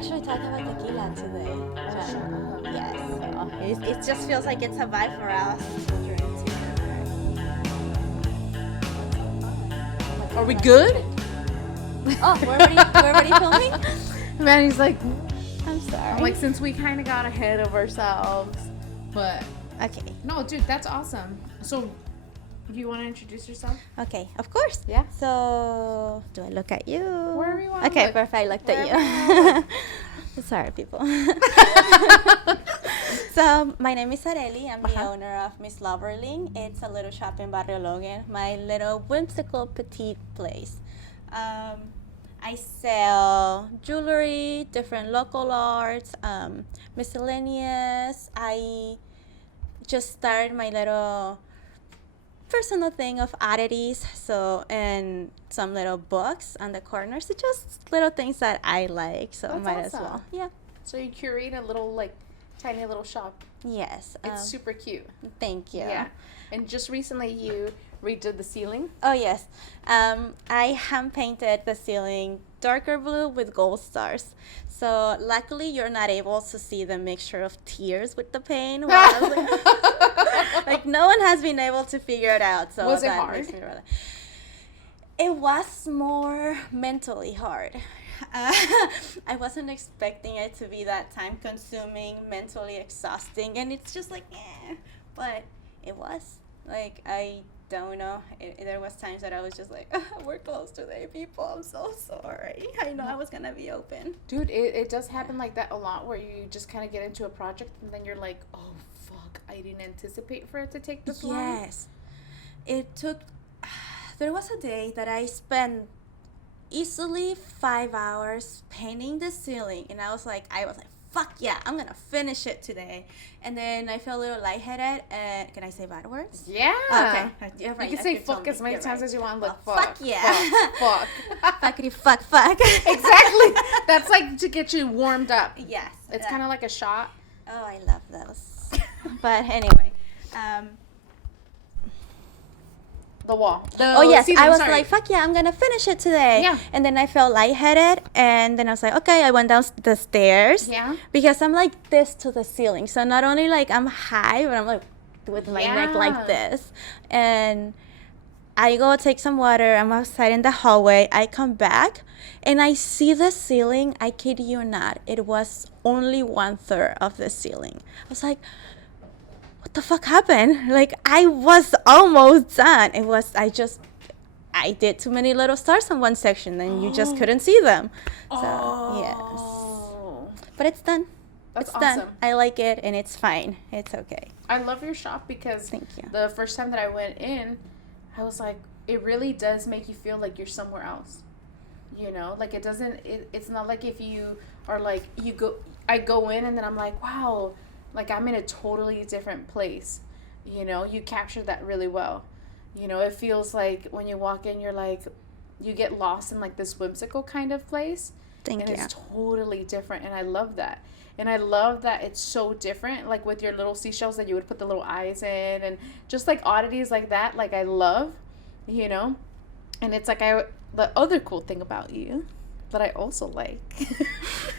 actually talking about tequila today. Yes. So it just feels like it's a vibe for us to drink together. Are we good? Oh, we're already filming? Man, he's like, I'm sorry. like, since we kind of got ahead of ourselves. But, Okay. no, dude, that's awesome. So, do you want to introduce yourself? Okay, of course. Yeah. So, do I look at you? Wherever you want. Okay, perfect. I looked at you. Sorry, people. So, my name is Areli. I'm the owner of Miss Loverling. It's a little shop in Barrio Logan, my little whimsical petite place. I sell jewelry, different local arts, miscellaneous. I just started my little personal thing of oddities, and some little books on the corners. So just little things that I like, so That's might awesome. as well. Yeah. So, you curate a little, like, tiny little shop. Yes. It's super cute. Thank you. Yeah. And just recently, you redid the ceiling. Oh, yes. I hand painted the ceiling darker blue with gold stars. So luckily you're not able to see the mixture of tears with the paint. Like no one has been able to figure it out. So was it that hard? makes me really... It was more mentally hard. I wasn't expecting it to be that time consuming, mentally exhausting, and it's just like, but it was. Like, I don't know. There was times that I was just like, we're closed today, people. I'm so sorry. I know I was going to be open. Dude, it does happen like that a lot where you just kind of get into a project and then you're like, oh, fuck, I didn't anticipate for it to take this long. Yes. It took, there was a day that I spent easily 5 hours painting the ceiling, and I was like, fuck yeah, I'm gonna finish it today. And then I felt a little lightheaded, and can I say bad words? Yeah. Okay. You're right. You can say fuck as many times as you want. Like, fuck yeah. Fuck. Fuckity fuck. Exactly. That's like to get you warmed up. Yes. It's kind of like a shot. Oh, I love those. But anyway, the wall. Yes, I was like, fuck yeah, I'm gonna finish it today. Yeah. And then I felt lightheaded, and then I was like, okay, I went down the stairs. Yeah. Because I'm like this to the ceiling, so not only like I'm high, but I'm like with my neck like this. And I go take some water. I'm outside in the hallway. I come back, and I see the ceiling. I kid you not, it was only 1/3 of the ceiling. I was like, what the fuck happened? Like, I was almost done. I did too many little stars on one section, and you just couldn't see them. So, yes. But it's done. That's it's awesome. done. I like it, and it's fine. It's okay. I love your shop because Thank you. The first time that I went in, I was like, it really does make you feel like you're somewhere else. You know, like it doesn't, it's not like if you are like, I go in and then I'm like, wow, like I'm in a totally different place. You know, you capture that really well. You know, it feels like when you walk in, you're like, you get lost in like this whimsical kind of place. Thank you. And it's totally different. And I love that. And I love that it's so different, like with your little seashells that you would put the little eyes in and just like oddities like that. Like I love, you know, and it's like the other cool thing about you that I also like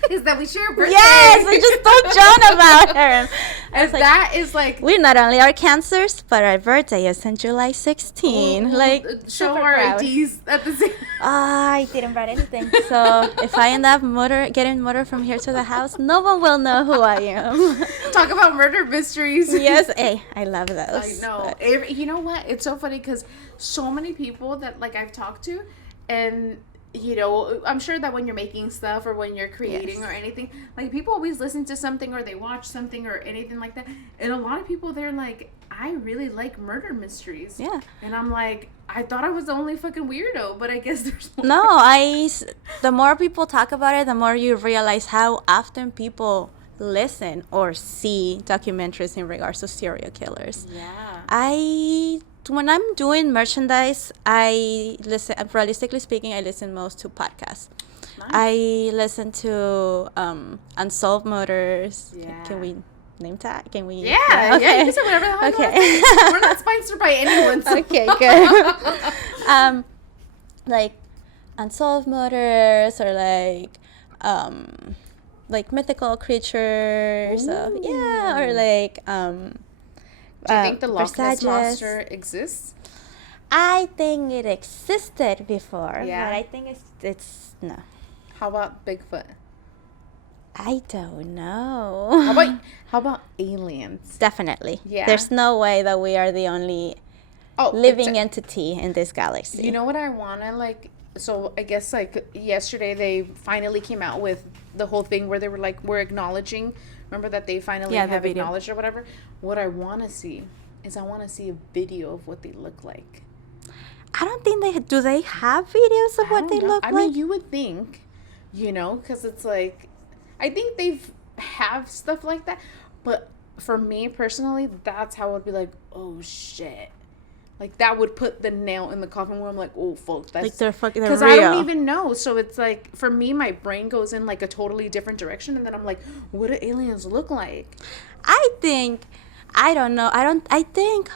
is that we share a birthday. Yes, I just told John about her. And like, that is like... We not only are cancers, but our birthday is on July 16. Like, show our IDs at the same... I didn't write anything. So if I end up getting murdered from here to the house, no one will know who I am. Talk about murder mysteries. Yes, hey, I love those. I know. You know what? It's so funny because so many people that like I've talked to, and... You know, I'm sure that when you're making stuff or when you're creating or anything, like people always listen to something or they watch something or anything like that. And a lot of people, they're like, I really like murder mysteries. Yeah. And I'm like, I thought I was the only fucking weirdo, but I guess there's No, the more people talk about it, the more you realize how often people listen or see documentaries in regards to serial killers. Yeah. When I'm doing merchandise, I listen, realistically speaking, I listen most to podcasts. Nice. I listen to Unsolved Mysteries. Yeah. Can we name tag? Can we? Yeah, okay. Yeah, you can say whatever the hell okay. you want. We're not sponsored by anyone. So. Okay, good. Like Unsolved Mysteries or like like mythical creatures. Or like Do you think the Loch Ness presages. monster exists? I think it existed before, Yeah. but I think it's no. How about Bigfoot? I don't know. How about aliens? Definitely. Yeah. There's no way that we are the only living entity in this galaxy. You know what I want to like? So I guess like yesterday they finally came out with the whole thing where they were like, we're acknowledging. Remember that they finally have acknowledged or whatever? What I want to see is I want to see a video of what they look like. I don't think do they have videos of what they look like? I mean, you would think, you know, because it's like, I think have stuff like that. But for me personally, that's how it would be like, oh shit. Like that would put the nail in the coffin where I'm like, oh fuck, that's like they're fucking real. Because I don't even know. So it's like, for me, my brain goes in like a totally different direction, and then I'm like, what do aliens look like? I think, I don't know. I think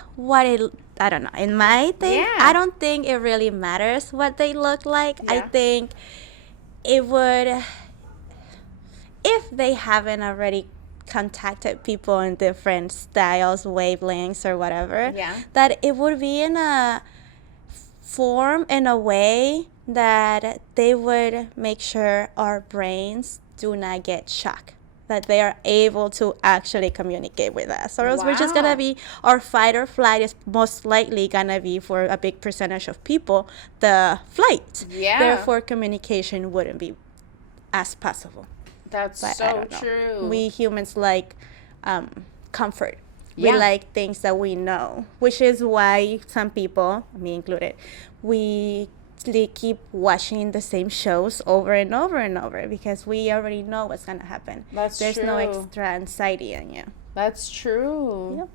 I don't know. In my thing, I don't think it really matters what they look like. Yeah. I think it would, if they haven't already contacted people in different styles, wavelengths, or whatever, that it would be in a form, in a way that they would make sure our brains do not get shocked, that they are able to actually communicate with us, or else we're just gonna be, our fight or flight is most likely gonna be, for a big percentage of people, the flight. Therefore communication wouldn't be as possible. That's so true. We humans like comfort. We like things that we know, which is why some people, me included, we keep watching the same shows over and over and over, because we already know what's going to happen. There's no extra anxiety in you. That's true. Yep.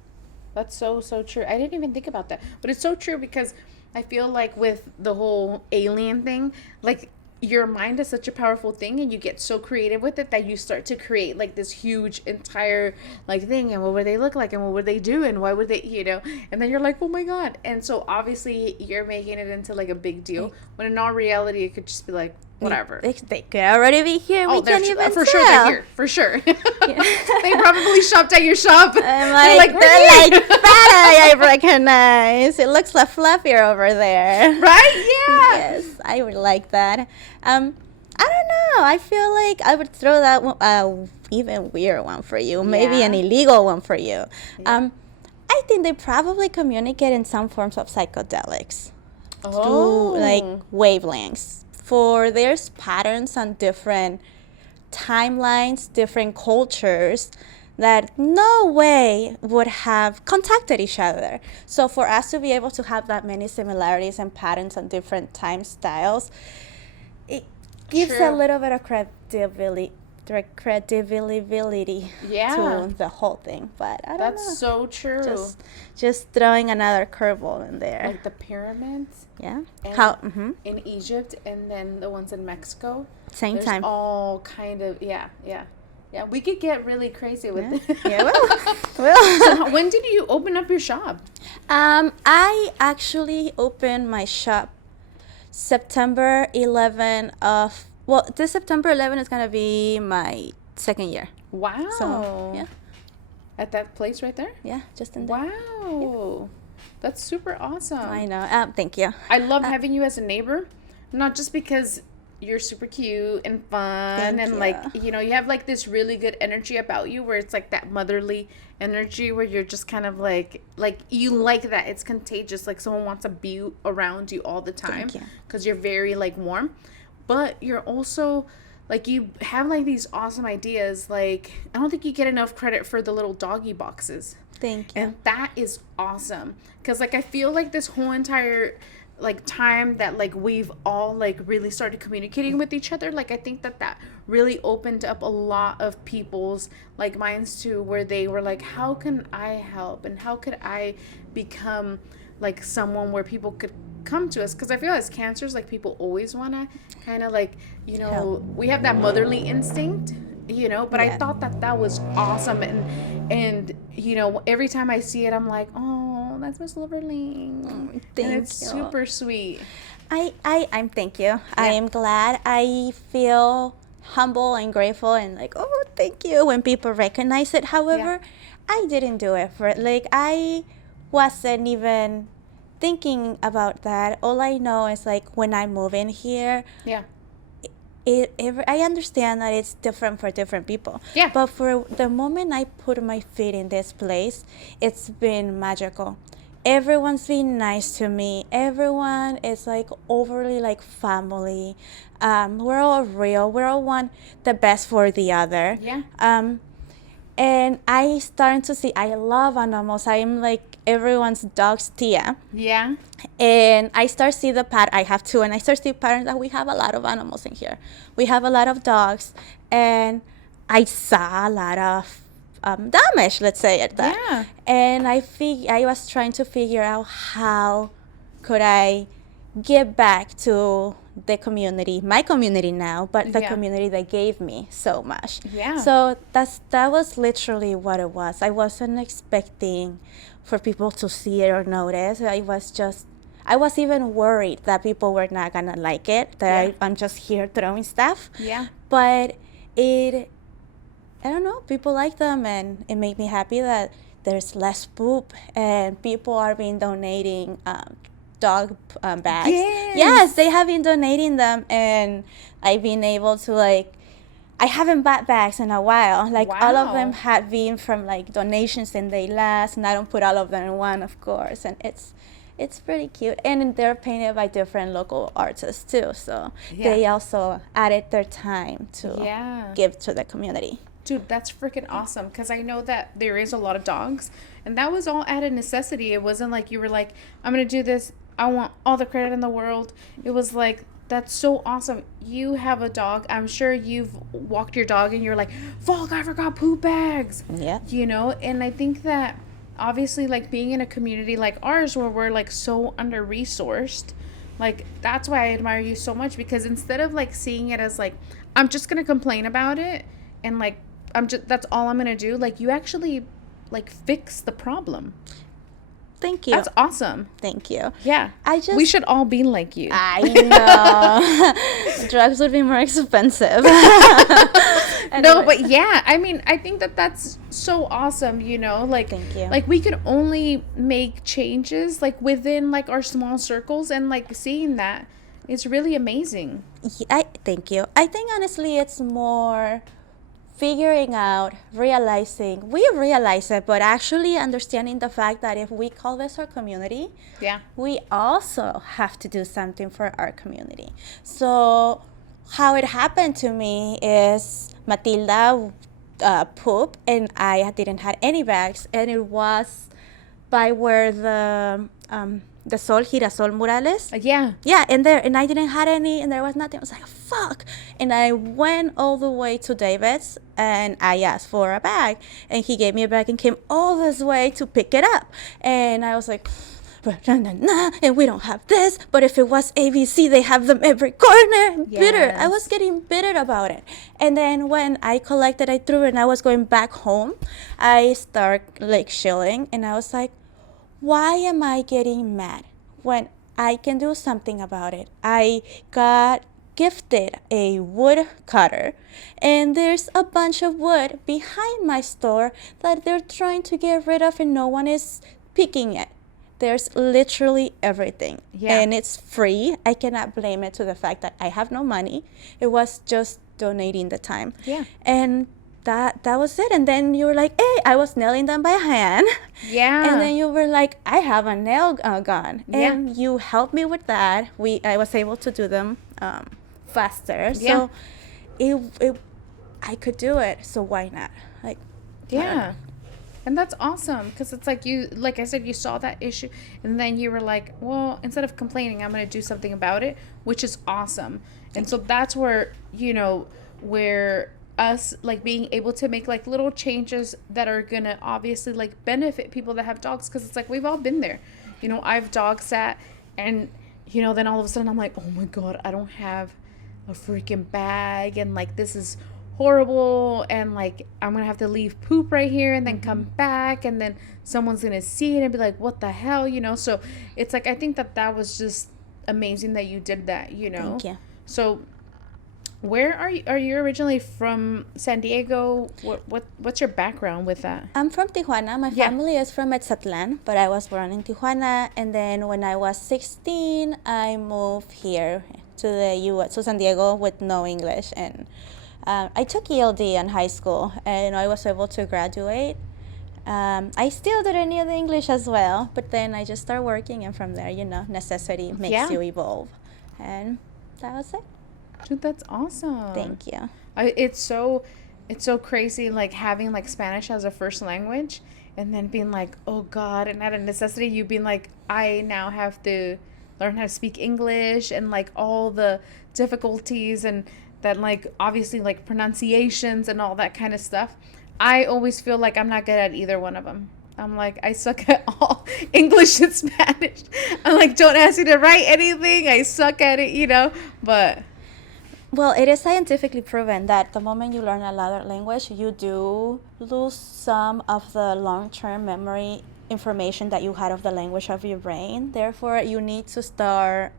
That's so true. I didn't even think about that. But it's so true, because I feel like with the whole alien thing, like, your mind is such a powerful thing, and you get so creative with it that you start to create like this huge entire like thing, and what would they look like, and what would they do, and why would they, you know, and then you're like, oh my god. And so obviously you're making it into like a big deal, when in all reality it could just be like, whatever. They could already be here. We can't even for tell. sure they're here. For sure. They probably shopped at your shop. I'm like, they're like that I recognize. It looks like fluffier over there. Right? Yeah. Yes, I would like that. I don't know. I feel like I would throw that even weird one for you. Maybe an illegal one for you. I think they probably communicate in some forms of psychedelics. Like wavelengths. For there's patterns on different timelines, different cultures that no way would have contacted each other. So for us to be able to have that many similarities and patterns on different time styles, it gives a little bit of credibility to the whole thing. But I don't know. That's so true. Just throwing another curveball in there. Like the pyramids. Yeah. In Egypt, and then the ones in Mexico. Same There's time. all kind of yeah. We could get really crazy with it. Yeah, well. So when did you open up your shop? I actually opened my shop September 11 of. Well, this September 11 is gonna be my second year. Wow. So, yeah. At that place right there? Yeah, just in there. Wow. Yeah. That's super awesome. I know. Thank you. I love having you as a neighbor, not just because you're super cute and fun and like, you know, you have like this really good energy about you, where it's like that motherly energy where you're just kind of like you like that. It's contagious. Like someone wants to be around you all the time because you're very like warm, but you're also like, you have like these awesome ideas. Like, I don't think you get enough credit for the little doggy boxes. Thank you. And that is awesome. Because like, I feel like this whole entire like time that like we've all like really started communicating with each other, like I think that really opened up a lot of people's like minds to where they were like, how can I help, and how could I become like someone where people could come to us? Because I feel as cancers, like people always want to kind of like, you know, help. We have that motherly instinct, you know, but I thought that was awesome. And you know, every time I see it, I'm like, oh, that's Miss Liverling. Thank you. It's super sweet. I'm thank you. I am glad. I feel humble and grateful and like, oh, thank you when people recognize it. However, I didn't do it for like I wasn't even thinking about that. All I know is like when I move in here, I understand that it's different for different people. Yeah. But for the moment I put my feet in this place, it's been magical. Everyone's been nice to me. Everyone is like overly like family. We're all real. We're all want the best for the other. Yeah. And I starting to see I love animals. I'm like everyone's dog's tia. Yeah. And I start see the I have two, and I start see patterns that we have a lot of animals in here. We have a lot of dogs, and I saw a lot of damage, let's say it that. Yeah. And I was trying to figure out how could I give back to the community, my community now, but the community that gave me so much. Yeah. So that was literally what it was. I wasn't expecting for people to see it or notice. I was even worried that people were not gonna like it, that I'm just here throwing stuff. Yeah. But I don't know, people like them, and it made me happy that there's less poop and people are being donating dog bags. Yes, they have been donating them, and I've been able to like, I haven't bought bags in a while. Like all of them had been from like donations, and they last, and I don't put all of them in one, of course, and it's pretty cute. And they're painted by different local artists too, so they also added their time to give to the community. Dude, that's freaking awesome, because I know that there is a lot of dogs, and that was all out of necessity. It wasn't like you were like, I'm going to do this, I want all the credit in the world. It was like, that's so awesome. You have a dog. I'm sure you've walked your dog and you're like, fuck, I forgot poop bags. Yeah. You know, and I think that obviously like being in a community like ours where we're like so under-resourced, like that's why I admire you so much, because instead of like seeing it as like, I'm just going to complain about it and like, that's all I'm going to do, like you actually like fix the problem. Thank you. That's awesome. Thank you. Yeah. We should all be like you. I know. Drugs would be more expensive. Anyway. No, but yeah, I mean, I think that that's so awesome, you know, like, thank you. Like we could only make changes like within like our small circles, and like seeing that, it's really amazing. Thank you. I think honestly it's more figuring out, realizing, we realize it, but actually understanding the fact that if we call this our community, we also have to do something for our community. So how it happened to me is Matilda pooped, and I didn't have any bags, and it was by where the girasol murales. Yeah, and I didn't have any, and there was nothing. I was like, fuck. And I went all the way to David's, and I asked for a bag, and he gave me a bag and came all this way to pick it up. And I was like, and we don't have this, but if it was ABC, they have them every corner. Yes. Bitter. I was getting bitter about it. And then when I collected, I threw it, and I was going back home, I started like chilling, and I was like, why am I getting mad when I can do something about it? I got gifted a wood cutter, and there's a bunch of wood behind my store that they're trying to get rid of, and no one is picking it. There's literally everything, and it's free. I cannot blame it to the fact that I have no money. It was just donating the time. Yeah. And that was it. And then you were like, hey, I was nailing them by hand. Yeah. And then you were like, I have a nail gun. And you helped me with that. I was able to do them faster. Yeah. So I could do it. So why not? Like, yeah. And that's awesome, because it's like you, like I said, you saw that issue, and then you were like, well, instead of complaining, I'm going to do something about it, which is awesome. And so that's where, you know, where us like being able to make like little changes that are going to obviously like benefit people that have dogs, because it's like we've all been there. You know, I've dog sat, and, you know, then all of a sudden I'm like, oh my God, I don't have a freaking bag, and like this is horrible, and like I'm gonna have to leave poop right here and then come back, and then someone's gonna see it and be like, what the hell, you know? So it's like, I think that was just amazing that you did that, you know. Thank you. So Where are you originally from? San Diego? What's your background with that? I'm from Tijuana. My family is from Metzatlan, but I was born in Tijuana. And then when I was 16, I moved here to the U.S. to San Diego with no English, and I took ELD in high school, and I was able to graduate. I still didn't need the English as well, but then I just started working, and from there, necessity makes you evolve, and that was it. Dude, that's awesome. Thank you. It's so crazy, like having like Spanish as a first language, and then being like, oh God, and out of necessity, you being like, I now have to learn how to speak English, and like all the difficulties, and that like obviously like pronunciations and all that kind of stuff. I always feel like I'm not good at either one of them. I'm like, I suck at all English and Spanish. I'm like, don't ask me to write anything. I suck at it, but. Well, it is scientifically proven that the moment you learn another language, you do lose some of the long-term memory information that you had of the language of your brain. Therefore, you need to start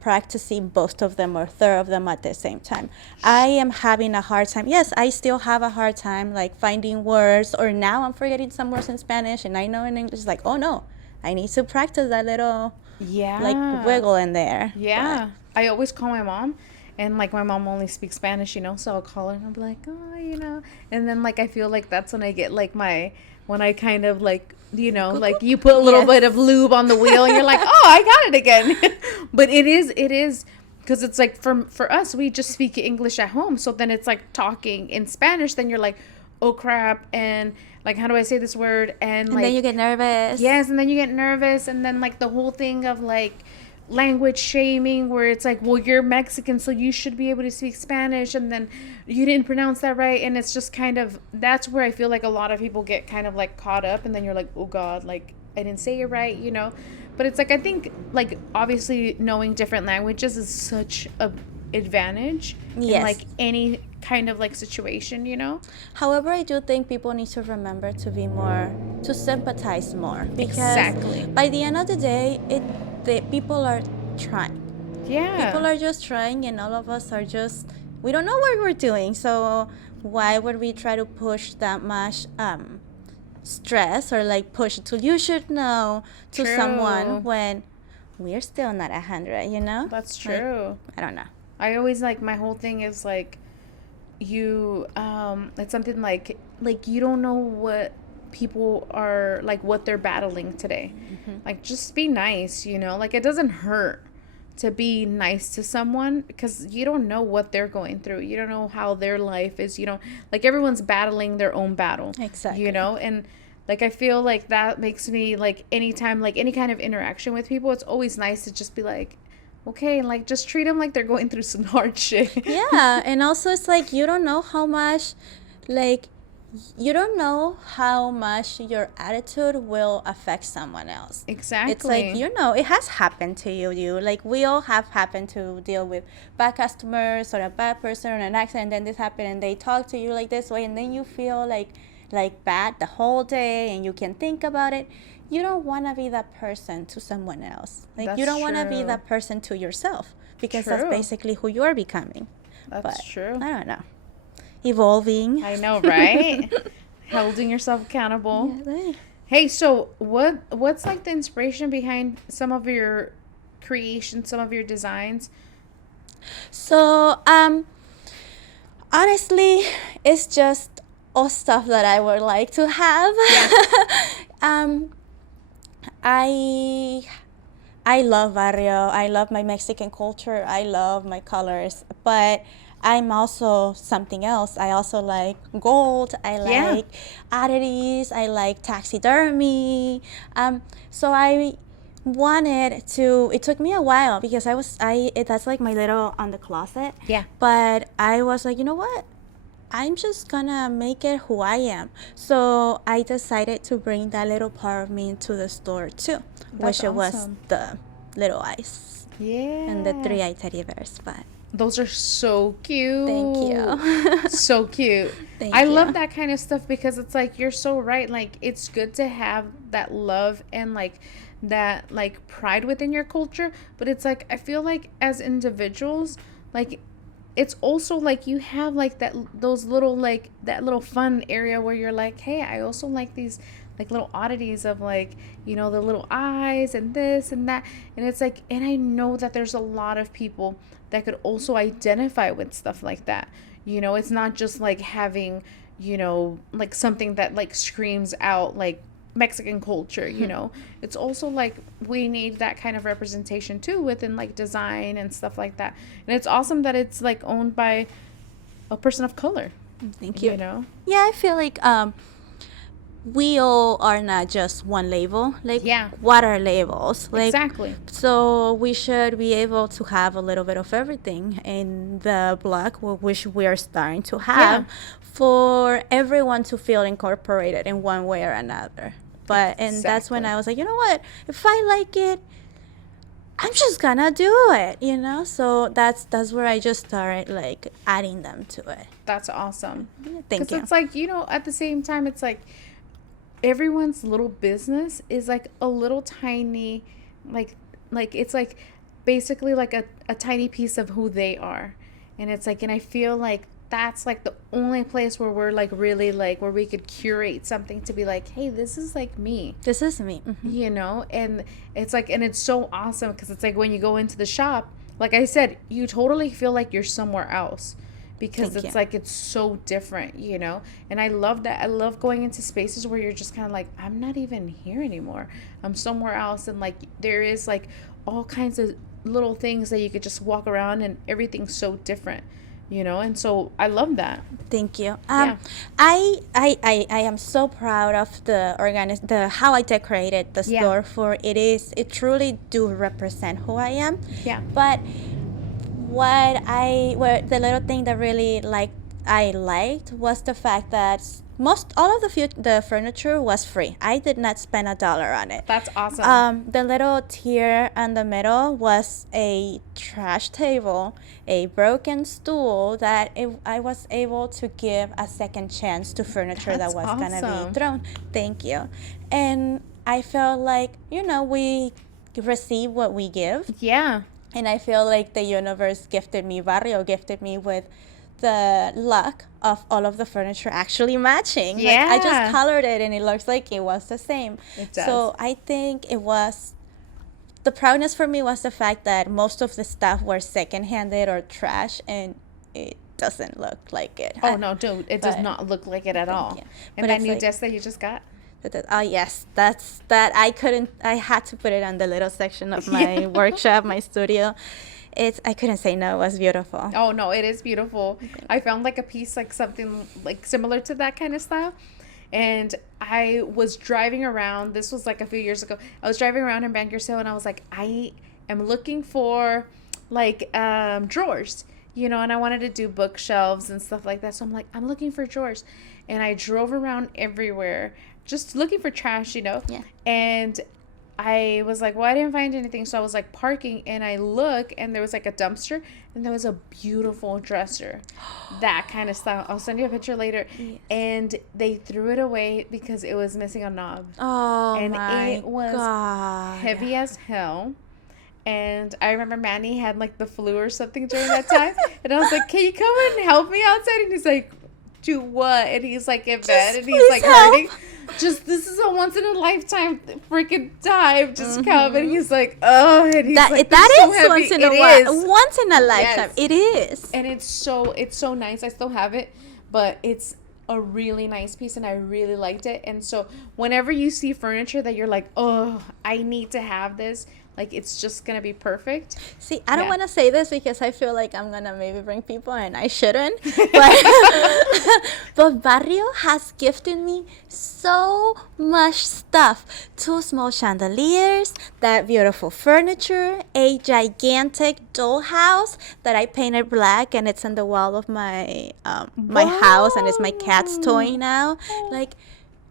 practicing both of them or third of them at the same time. I am having a hard time. Yes, I still have a hard time like finding words, or now I'm forgetting some words in Spanish and I know in English, like, oh no, I need to practice that little like wiggle in there. Yeah. But I always call my mom. And, like, my mom only speaks Spanish, so I'll call her and I'll be like, oh, and then, like, I feel like that's when I get, like, when I kind of, like, like, you put a little bit of lube on the wheel and you're like, oh, I got it again. But it is, because it's, like, for us, we just speak English at home. So then it's, like, talking in Spanish, then you're like, oh, crap, and, like, how do I say this word? And like, then you get nervous. Yes, and then you get nervous, and then, like, the whole thing of, like, language shaming, where it's like, well, you're Mexican, so you should be able to speak Spanish, and then you didn't pronounce that right, and it's just kind of, that's where I feel like a lot of people get kind of like caught up, and then you're like, oh God, like I didn't say it right, but it's like, I think like obviously knowing different languages is such a advantage in like any kind of like situation, However, I do think people need to remember to sympathize more, because by the end of the day, the people are trying. Yeah. People are just trying, and all of us are just, we don't know what we're doing. So why would we try to push that much stress, or like push it to you should know to someone when we're still not 100, That's true. Like, I don't know. I always like, my whole thing is like, you, it's something like you don't know what people are like, what they're battling today. Like, just be nice, like, it doesn't hurt to be nice to someone, because you don't know what they're going through, you don't know how their life is, like, everyone's battling their own battle. Exactly. And like, I feel like that makes me, like, anytime, like, any kind of interaction with people, it's always nice to just be like, okay, like, just treat them like they're going through some hard shit. Yeah, and also it's like, you don't know how much, like, you don't know how much your attitude will affect someone else. Exactly. It's like, it has happened to you. Like, we all have happened to deal with bad customers or a bad person or an accident, and then this happened and they talk to you like this way, and then you feel like bad the whole day, and you can think about it. You don't want to be that person to someone else. Like, that's you don't want to be that person to yourself, because that's basically who you're becoming. That's true. I don't know. Evolving. I know, right? Holding yourself accountable. Yeah, right. Hey, so what's like the inspiration behind some of your creations, some of your designs? So, honestly, it's just all stuff that I would like to have. Yeah. I love Barrio. I love my Mexican culture. I love my colors, but I'm also something else. I also like gold. I like oddities. I like taxidermy. So I wanted to, it took me a while, because that's like my little on the closet. Yeah. But I was like, you know what? I'm just gonna make it who I am. So I decided to bring that little part of me into the store too, which it was the little eyes. Yeah. And the 3-eyed teddy bears, but. Those are so cute. Thank you. So cute. I love that kind of stuff, because it's like, you're so right. Like, it's good to have that love and like that like pride within your culture. But it's like, I feel like as individuals, like, it's also like you have like those little like that little fun area where you're like, hey, I also like these like little oddities of like, you know, the little eyes and this and that. And it's like, and I know that there's a lot of people that could also identify with stuff like that. You know, it's not just like having, you know, like something that like screams out like Mexican culture, you know. It's also like we need that kind of representation too within like design and stuff like that. And it's awesome that it's like owned by a person of color. Thank you. You know? Yeah, I feel like we all are not just one label. Like, what are labels? Like, exactly. So we should be able to have a little bit of everything in the block, which we are starting to have, for everyone to feel incorporated in one way or another. But and that's when I was like, you know what? If I like it, I'm just gonna do it, you know? So that's where I just started like adding them to it. That's awesome. Thank you. It's like, you know, at the same time, it's like everyone's little business is like a little tiny, like it's like basically like a tiny piece of who they are. And it's like, and I feel like that's like the only place where we're like really like where we could curate something to be like, hey, this is like me. This is me. Mm-hmm. You know, and it's like, and it's so awesome because it's like when you go into the shop, like I said, you totally feel like you're somewhere else because it's like it's so different, you know. And I love that. I love going into spaces where you're just kind of like, I'm not even here anymore. I'm somewhere else. And like there is like all kinds of little things that you could just walk around and everything's so different. You know, and so I love that. Thank you. I am so proud of the how I decorated the store. For it truly do represent who I am. Yeah. But the little thing that really I liked was the fact that all of the furniture was free. I did not spend $1 on it. That's awesome. The little tier in the middle was a trash table, a broken stool that I was able to give a second chance to furniture that was gonna be thrown. Thank you. And I felt like, you know, we receive what we give. Yeah. And I feel like the universe Barrio gifted me with the luck of all of the furniture actually matching. Yeah. Like, I just colored it and it looks like it was the same. It does. So I think the proudness for me was the fact that most of the stuff were second-handed or trash, and it doesn't look like it. Oh, no, dude. It does not look like it at all. Yeah. And that new desk that you just got? Oh, yes. That's that. I had to put it on the little section of my workshop, my studio. I couldn't say no. It was beautiful. Oh, no, it is beautiful. Okay. I found like a piece, like something like similar to that kind of style. And I was driving around. This was like a few years ago. I was driving around in Bakersfield and I was like, I am looking for like drawers, you know, and I wanted to do bookshelves and stuff like that. So I'm like, I'm looking for drawers. And I drove around everywhere just looking for trash, you know. Yeah. And I was like, well, I didn't find anything. So I was like parking and I look and there was like a dumpster and there was a beautiful dresser. That kind of style. I'll send you a picture later. Yes. And they threw it away because it was missing a knob. Oh, and my it was God. Heavy as hell. And I remember Manny had like the flu or something during that time. And I was like, can you come and help me outside? And he's like, do what? And he's like in bed and he's like hurting. This is a once in a lifetime freaking time. Just come. And he's like, oh, and he's like, that so is heavy. once in a while. Once in a lifetime. Yes. It is. And it's so nice. I still have it, but it's a really nice piece and I really liked it. And so whenever you see furniture that you're like, oh, I need to have this, like it's just gonna be perfect. See, I don't want to say this because I feel like I'm gonna maybe bring people and I shouldn't. But Barrio has gifted me so much stuff. 2 small chandeliers, that beautiful furniture, a gigantic dollhouse that I painted black and it's on the wall of my my house and it's my cat's toy now. Like,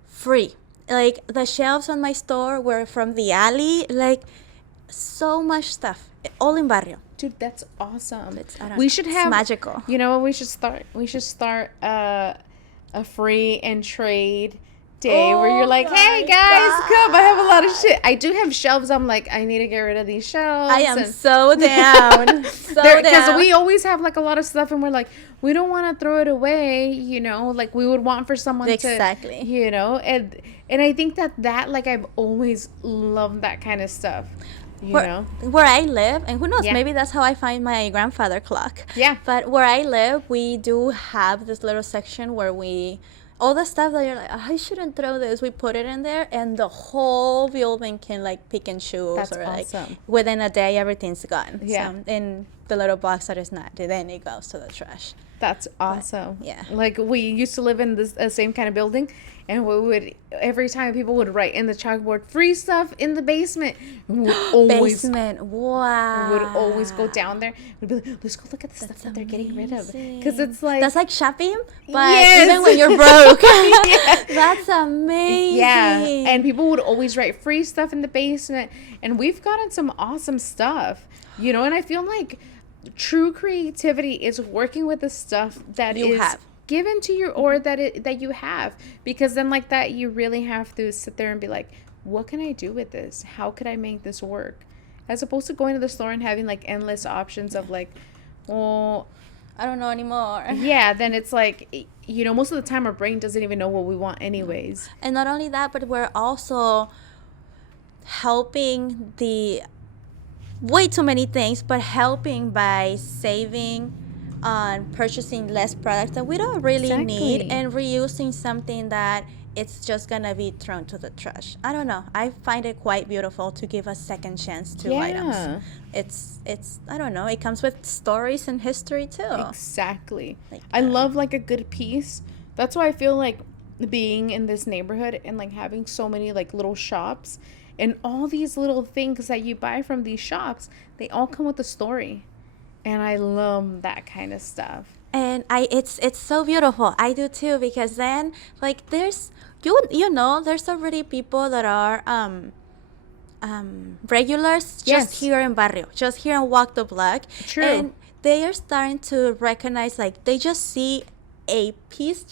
free. Like, the shelves on my store were from the alley. Like, so much stuff, all in Barrio. Dude, that's awesome. It's magical. You know what we should start? We should start a free and trade day where you're like, hey my guys, God. come, I have a lot of shit. I do have shelves. I'm like, I need to get rid of these shelves. I am so down. So down. Because we always have like a lot of stuff and we're like, we don't want to throw it away, you know, like we would want for someone exactly. to, you know, and I think that like I've always loved that kind of stuff. You know, where I live, and who knows, Yeah. maybe that's how I find my grandfather clock. Yeah. But where I live, we do have this little section where all the stuff that you're like, I shouldn't throw this, we put it in there, and the whole building can like pick and choose. That's or awesome. Like within a day, everything's gone. Yeah. So, in the little box that is not, then it goes to the trash. That's awesome. But, yeah. Like we used to live in this same kind of building, and we would every time people would write in the chalkboard, free stuff in the basement. We would always Basement. Wow. we would always go down there. We'd be like, let's go look at the stuff that they're getting rid of, because it's like that's like shopping, but Yes. even when you're broke. Yeah. That's amazing. Yeah, and people would always write free stuff in the basement, and we've gotten some awesome stuff, you know. And I feel like true creativity is working with the stuff that You is have. given to you, or that you have, because then like that you really have to sit there and be like, what can I do with this? How could I make this work? As opposed to going to the store and having like endless options of like, well, I don't know anymore. yeah, then it's like, you know, most of the time our brain doesn't even know what we want anyways. And not only that, but we're also helping way too many things, but helping by saving on purchasing less products that we don't really Exactly. need, and reusing something that it's just gonna be thrown to the trash. I don't know. I find it quite beautiful to give a second chance to items. It's I don't know. It comes with stories and history too. Exactly. Like, I love like a good piece. That's why I feel like being in this neighborhood and like having so many like little shops and all these little things that you buy from these shops, they all come with a story. And I love that kind of stuff. And it's so beautiful. I do too, because then like there's you know there's already people that are regulars just Yes. here in Barrio, just here and walk the block. True. And they are starting to recognize, like, they just see a piece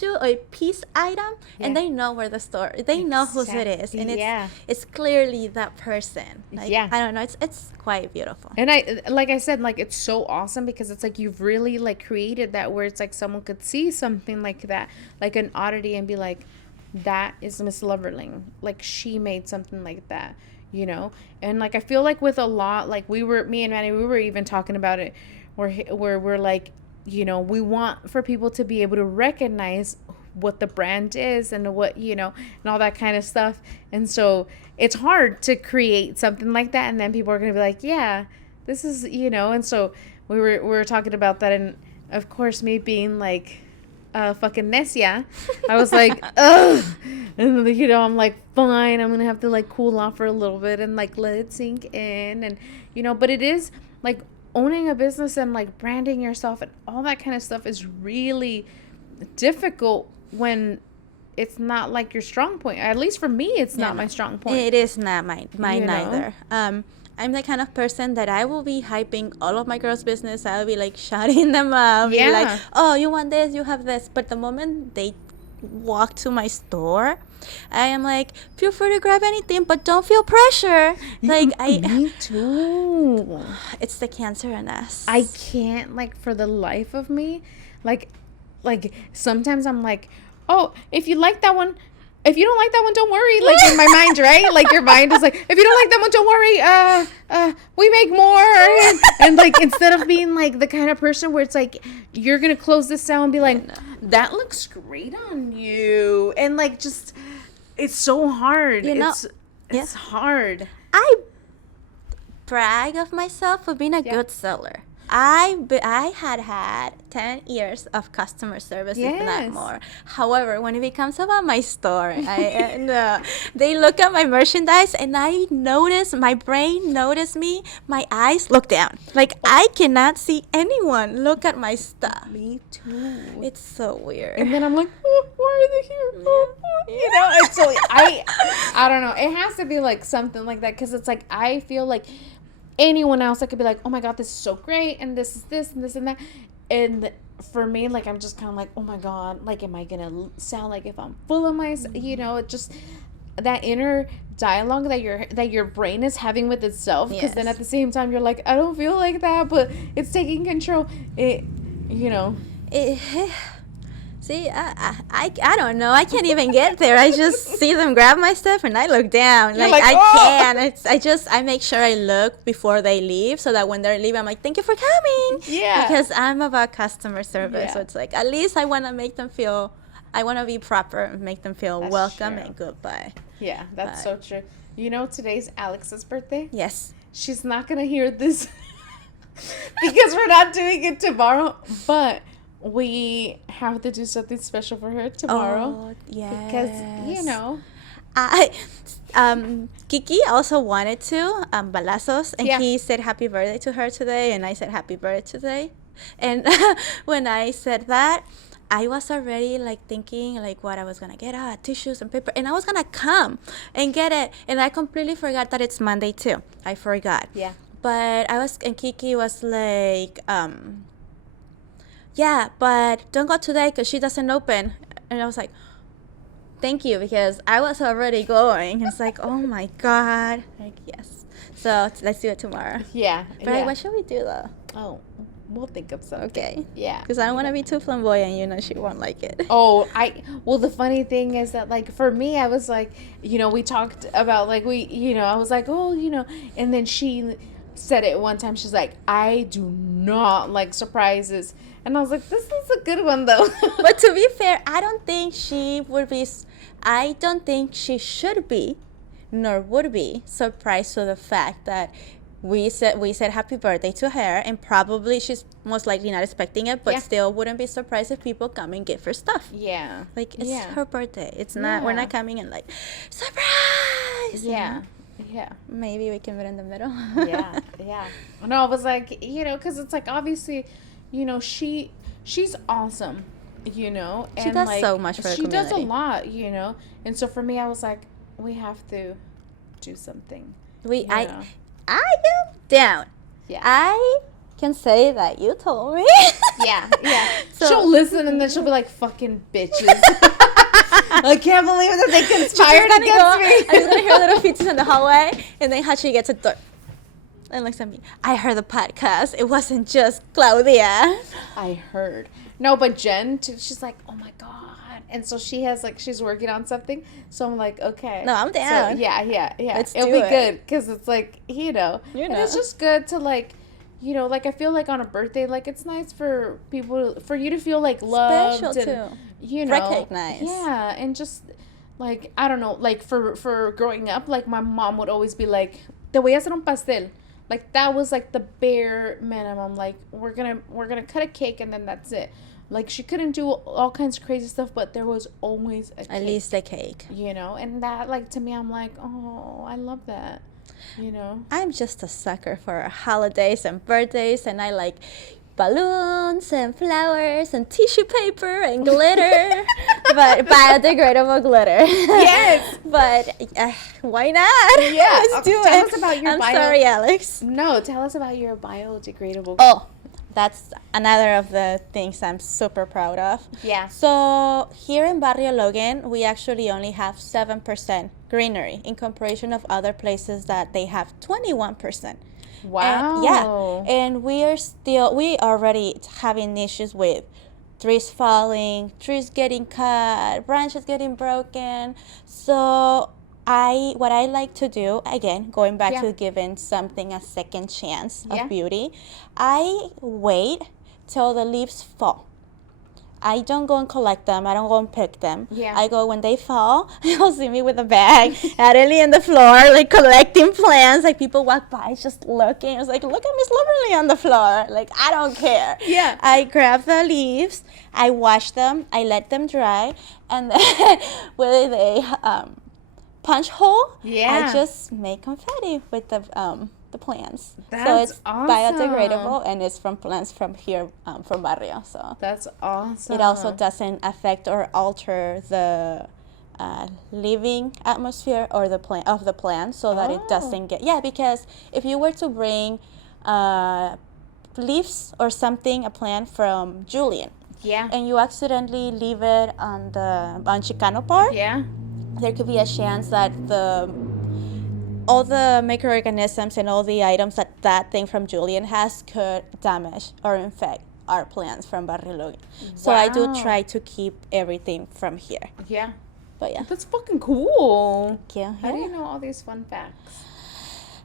item, and Yeah. they know where the store, they know whose it is, and Yeah. it's clearly that person. Like, Yeah. I don't know, it's quite beautiful. And like I said, like it's so awesome because it's like you've really like created that where it's like someone could see something like that, like an oddity, and be like, that is Miss Loverling. Like she made something like that, you know? And like I feel like with a lot, like me and Manny, we were even talking about it where we're like, you know, we want for people to be able to recognize what the brand is and what, you know, and all that kind of stuff. And so it's hard to create something like that, and then people are going to be like, yeah, this is, you know. And so we were talking about that, and of course me being like fucking necia, I was like, ugh, and you know, I'm like, fine, I'm gonna have to like cool off for a little bit and like let it sink in. And you know, but it is like owning a business and like branding yourself and all that kind of stuff is really difficult when it's not like your strong point. At least for me, it's not my strong point. It is not mine You know? neither. I'm the kind of person that I will be hyping all of my girls' business. I'll be like shouting them up. Be Yeah. like, oh, you want this, you have this. But the moment they walk to my store, I am like, feel free to grab anything, but don't feel pressure. Like Me too. it's the cancer in us. I can't, like, for the life of me, like sometimes I'm like, oh, if you like that one, if you don't like that one, don't worry. Like in my mind, right? Like your mind is like, if you don't like that one, don't worry. We make more. And like, instead of being like the kind of person where it's like, you're going to close this down and be like, that looks great on you. And like, just, it's so hard. You know, it's hard. I brag of myself for being a good seller. I had 10 years of customer service, if not Yes. more. However, when it becomes about my store, they look at my merchandise, and I notice, my brain notice me, my eyes look down. Like, I cannot see anyone look at my stuff. Me too. It's so weird. And then I'm like, oh, why are they here? Oh, oh. You know, it's so I don't know. It has to be like something like that, because it's like I feel like anyone else that could be like, oh my god, this is so great, and this is this and this and that, and for me, like, I'm just kind of like, oh my God, like, am I gonna sound like if I'm full of myself? You know, it just, that inner dialogue that your brain is having with itself, because then at the same time you're like, I don't feel like that, but it's taking control. It, you know, see, I don't know. I can't even get there. I just see them grab my stuff and I look down. Like I can't. I make sure I look before they leave, so that when they're leaving, I'm like, thank you for coming. Yeah. Because I'm about customer service, Yeah. so it's like, at least I want to make them feel. I want to be proper and make them feel welcome and goodbye. Yeah, that's so true. You know, today's Alex's birthday. Yes. She's not gonna hear this because we're not doing it tomorrow, but we have to do something special for her tomorrow. Oh, yes. Because, you know. Kiki also wanted to, balazos, and he said happy birthday to her today, and I said happy birthday today. And when I said that, I was already like thinking like what I was gonna get, tissues and paper, and I was gonna come and get it, and I completely forgot that it's Monday too. I forgot. Yeah. But and Kiki was like, yeah, but don't go today because she doesn't open. And I was like, thank you, because I was already going. It's like, oh my God. Like, yes. So let's do it tomorrow. Yeah. But what should we do though? Oh, we'll think of something. Okay. Yeah. Because I don't want to be too flamboyant. You know, she won't like it. Oh, well, the funny thing is that, like, for me, I was like, you know, we talked about, like, I was like, oh, you know, and then she said it one time. She's like, I do not like surprises. And I was like, this is a good one, though. But to be fair, I don't think she should be, nor would be surprised to the fact that we said happy birthday to her, and probably she's most likely not expecting it, but still wouldn't be surprised if people come and give her stuff. Yeah. Like, it's her birthday. It's not, we're not coming and like, surprise! Yeah. You know? Yeah. Maybe we can meet in the middle. Yeah. No, I was like, you know, because it's like, obviously, you know, she's awesome, you know. And she does like, so much for the community. She does a lot, you know. And so for me, I was like, we have to do something. I am down. Yeah. I can say that you told me. Yeah. So, she'll listen and then she'll be like, fucking bitches. I can't believe that they conspired against me. I'm just going to hear little feet in the hallway, and then Hachi gets a door and looks at me. I heard the podcast. It wasn't just Claudia. I heard. No, but Jen, too, she's like, oh my God. And so she has, like, she's working on something. So I'm like, okay. No, I'm down. So, yeah. It'll be good, because it's like, you know. And it's just good to, like, you know, like, I feel like on a birthday, like, it's nice for people, for you to feel, like, loved. Special, and, too. You know. Recognized. Yeah, and just, like, I don't know, like, for growing up, like, my mom would always be like, te voy a hacer un pastel. Like, that was, like, the bare minimum. Like, we're gonna cut a cake, and then that's it. Like, she couldn't do all kinds of crazy stuff, but there was always a cake. At least a cake. You know? And that, like, to me, I'm like, oh, I love that. You know? I'm just a sucker for holidays and birthdays, and I like balloons and flowers and tissue paper and glitter. But biodegradable glitter. Yes! But why not? Yeah. Let's do tell it. Us about your sorry, Alex. No, tell us about your biodegradable. Oh, that's another of the things I'm super proud of. Yeah. So here in Barrio Logan, we actually only have 7% greenery in comparison of other places that they have 21%. Wow. And we already having issues with trees falling, trees getting cut, branches getting broken. So what I like to do, again, going back to giving something a second chance of beauty, I wait till the leaves fall. I don't go and collect them. I don't go and pick them. Yeah. I go when they fall. You'll see me with a bag, Areli on the floor, like collecting plants. Like people walk by just looking. I was like, look at Miss Loverly on the floor. Like, I don't care. Yeah. I grab the leaves. I wash them. I let them dry. And then with a punch hole, I just make confetti with the plants. So it's awesome. Biodegradable, and it's from plants from here, from Barrio. So that's awesome. It also doesn't affect or alter the living atmosphere or the plant, so that it doesn't get because if you were to bring leaves or something, a plant from Julian, Yeah. and you accidentally leave it on Chicano part, Yeah. there could be a chance that all the microorganisms and all the items that thing from Julian has could damage or infect our plants from Barrio Logan. So I do Wow. try to keep everything from here. Yeah. But yeah. That's fucking cool. Yeah. How do you know all these fun facts?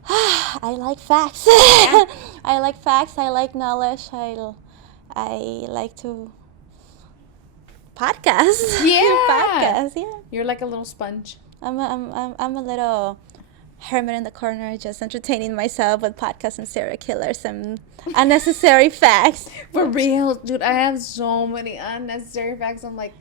I like facts. I like facts. I like knowledge. I like to podcast. Yeah. Podcast. Yeah. You're like a little sponge. I'm a little hermit in the corner, just entertaining myself with podcasts and serial killers and unnecessary facts. For real, dude, I have so many unnecessary facts. I'm like,